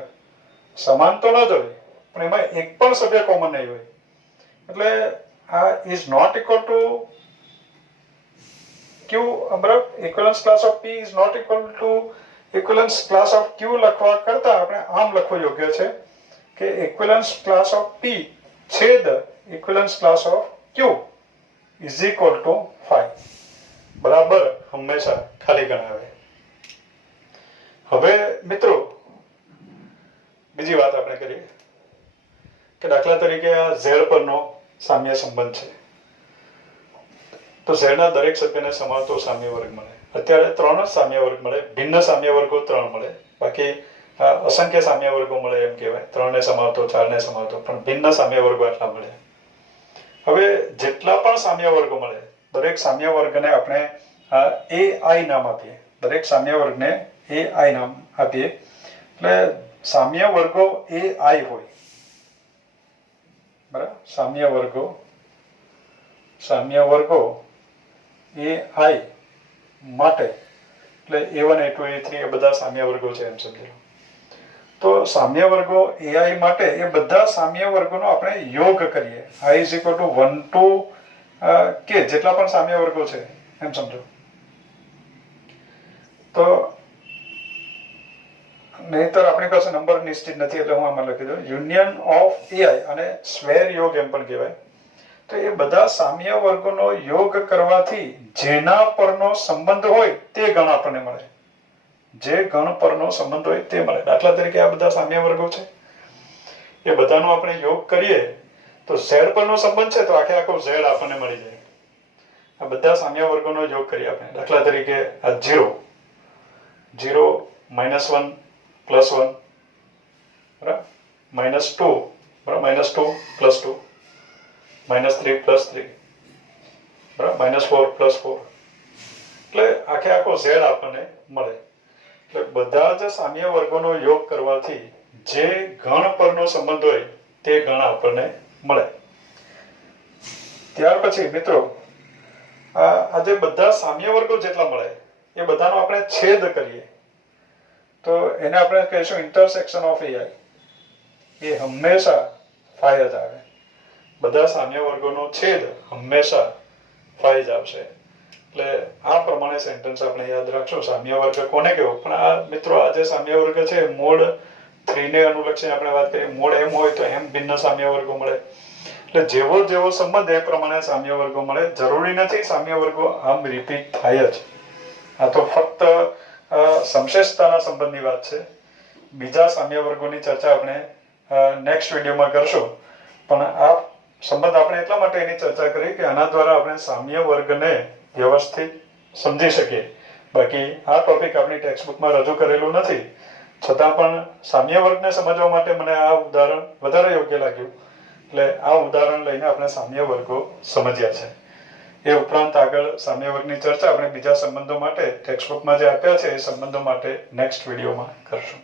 સમાન તો ન જ હોય પણ એમાં એક પણ સભ્ય કોમન નહીં હોય. એટલે આ is not equal to Q, બરાબર, equivalence class of P is not equal to equivalence class of Q લખવા કરતા આપણે આમ લખવું યોગ્ય છે કે equivalence class of P છેદ equivalence class of Q is equal to 5 બરાબર હંમેશા ખાલી ગણાવે. હવે મિત્રો બીજી વાત આપણે કરીએ કે દાખલા તરીકે આ Z પરનો સામ્ય સંબંધ છે તો Z ના દરેક સભ્યને સમાવતો સામ્ય વર્ગ મળે. અત્યારે 3 જ સામ્ય વર્ગ મળે, ભિન્ન સામ્ય વર્ગો 3 મળે, બાકી અસંખ્ય સામ્ય વર્ગો મળે એમ કહેવાય. 3 ને સમાવતો, 4 ને સમાવતો, પણ ભિન્ન સામ્ય વર્ગો આટલા મળે. હવે જેટલા પણ સામ્ય વર્ગો મળે દરેક સામ્ય વર્ગને આપણે AI નામ આપીએ. દરેક સામ્ય વર્ગને AI નામ આપીએ એટલે સામ્ય વર્ગો AI હોય, બરાબર. સામ્ય વર્ગો AI માટે એટલે A1 A2 A3 એ બધા સામ્ય વર્ગો છે એમ સમજી લો. તો સામ્ય વર્ગો AI માટે એ બધા સામ્ય વર્ગોનો આપણે યોગ કરીએ. I is equal to 1 to k જેટલા પણ સામ્ય વર્ગો છે એમ સમજો. તો નહીતર આપણી પાસે નંબર નિશ્ચિત નથી એટલે હું આમાં લખી દઉં યુનિયન ઓફ AI અને સ્વેર યોગ એમ પણ કહેવાય. તો એ બધા સામ્ય વર્ગોનો યોગ કરવાથી જેના પરનો સંબંધ હોય તે ગણ આપણને મળે. જે ગણ પરનો સંબંધ હોય તે મળે. દાખલા તરીકે આ બધા સામ્ય વર્ગો છે એ બધાનો આપણે યોગ કરીએ તો Z પરનો સંબંધ છે તો આખે આખો Z આપણને મળી જાય. આ બધા સામ્ય વર્ગોનો યોગ કરીએ આપણે. દાખલા તરીકે આ 0 -1 +1 બરાબર, -2 બરાબર, -2 +2 -3 +3 બરાબર, -4 +4 એટલે આખે આખો Z આપણને મળે. એટલે બધા જ સામ્ય વર્ગોનો યોગ કરવાથી જે ગણ પરનો સંબંધ હોય તે ગણ આપણને મળે. ત્યાર પછી મિત્રો આ જે બધા સામ્ય વર્ગો જેટલા મળે એ બધાનો આપણે છેદ કરીએ તો એને આપણે કહીશું ઇન્ટરસેક્શન ઓફ AI. એ હંમેશા 5 જ આવે. બધા સામ્ય વર્ગોનો છેદ હંમેશા 5 જ આવશે. એટલે આ પ્રમાણે સેન્ટેન્સ આપણે યાદ રાખશું. સામ્ય વર્ગ કોને કહેવો? પણ આ મિત્રો આ જે સામ્ય વર્ગ છે મોડ 3 ને અનુલક્ષીને આપણે વાત કરીએ. મોડ M હોય તો M ભિન્ન સામ્ય વર્ગો મળે. એટલે જેવો સંબંધ એ પ્રમાણે સામ્ય વર્ગો મળે. જરૂરી નથી સામ્ય વર્ગો આમ રિપીટ થાય જ. આ તો ફક્ત સમશેષતાના સંબંધની વાત છે. બીજા સામ્ય વર્ગોની ચર્ચા આપણે નેક્સ્ટ વિડીયોમાં કરશું. પણ આ સંબંધ આપણે એટલા માટે એની ચર્ચા કરી કે આના દ્વારા આપણે સામ્ય વર્ગને વ્યવસ્થિત સમજી શકીએ. બાકી આ ટોપિક આપણી ટેક્સ્ટબુકમાં રજૂ કરેલું નથી, છતાં પણ સામ્ય વર્ગને સમજવા માટે મને આ ઉદાહરણ વધારે યોગ્ય લાગ્યું. એટલે આ ઉદાહરણ લઈને આપણે સામ્ય વર્ગો સમજ્યા છે. એ ઉપરાંત આગળ સામ્ય વર્ગની ચર્ચા આપણે બીજા સંબંધો માટે ટેક્સ્ટબુકમાં જે આપ્યા છે એ સંબંધો માટે નેક્સ્ટ વિડીયોમાં કરશું.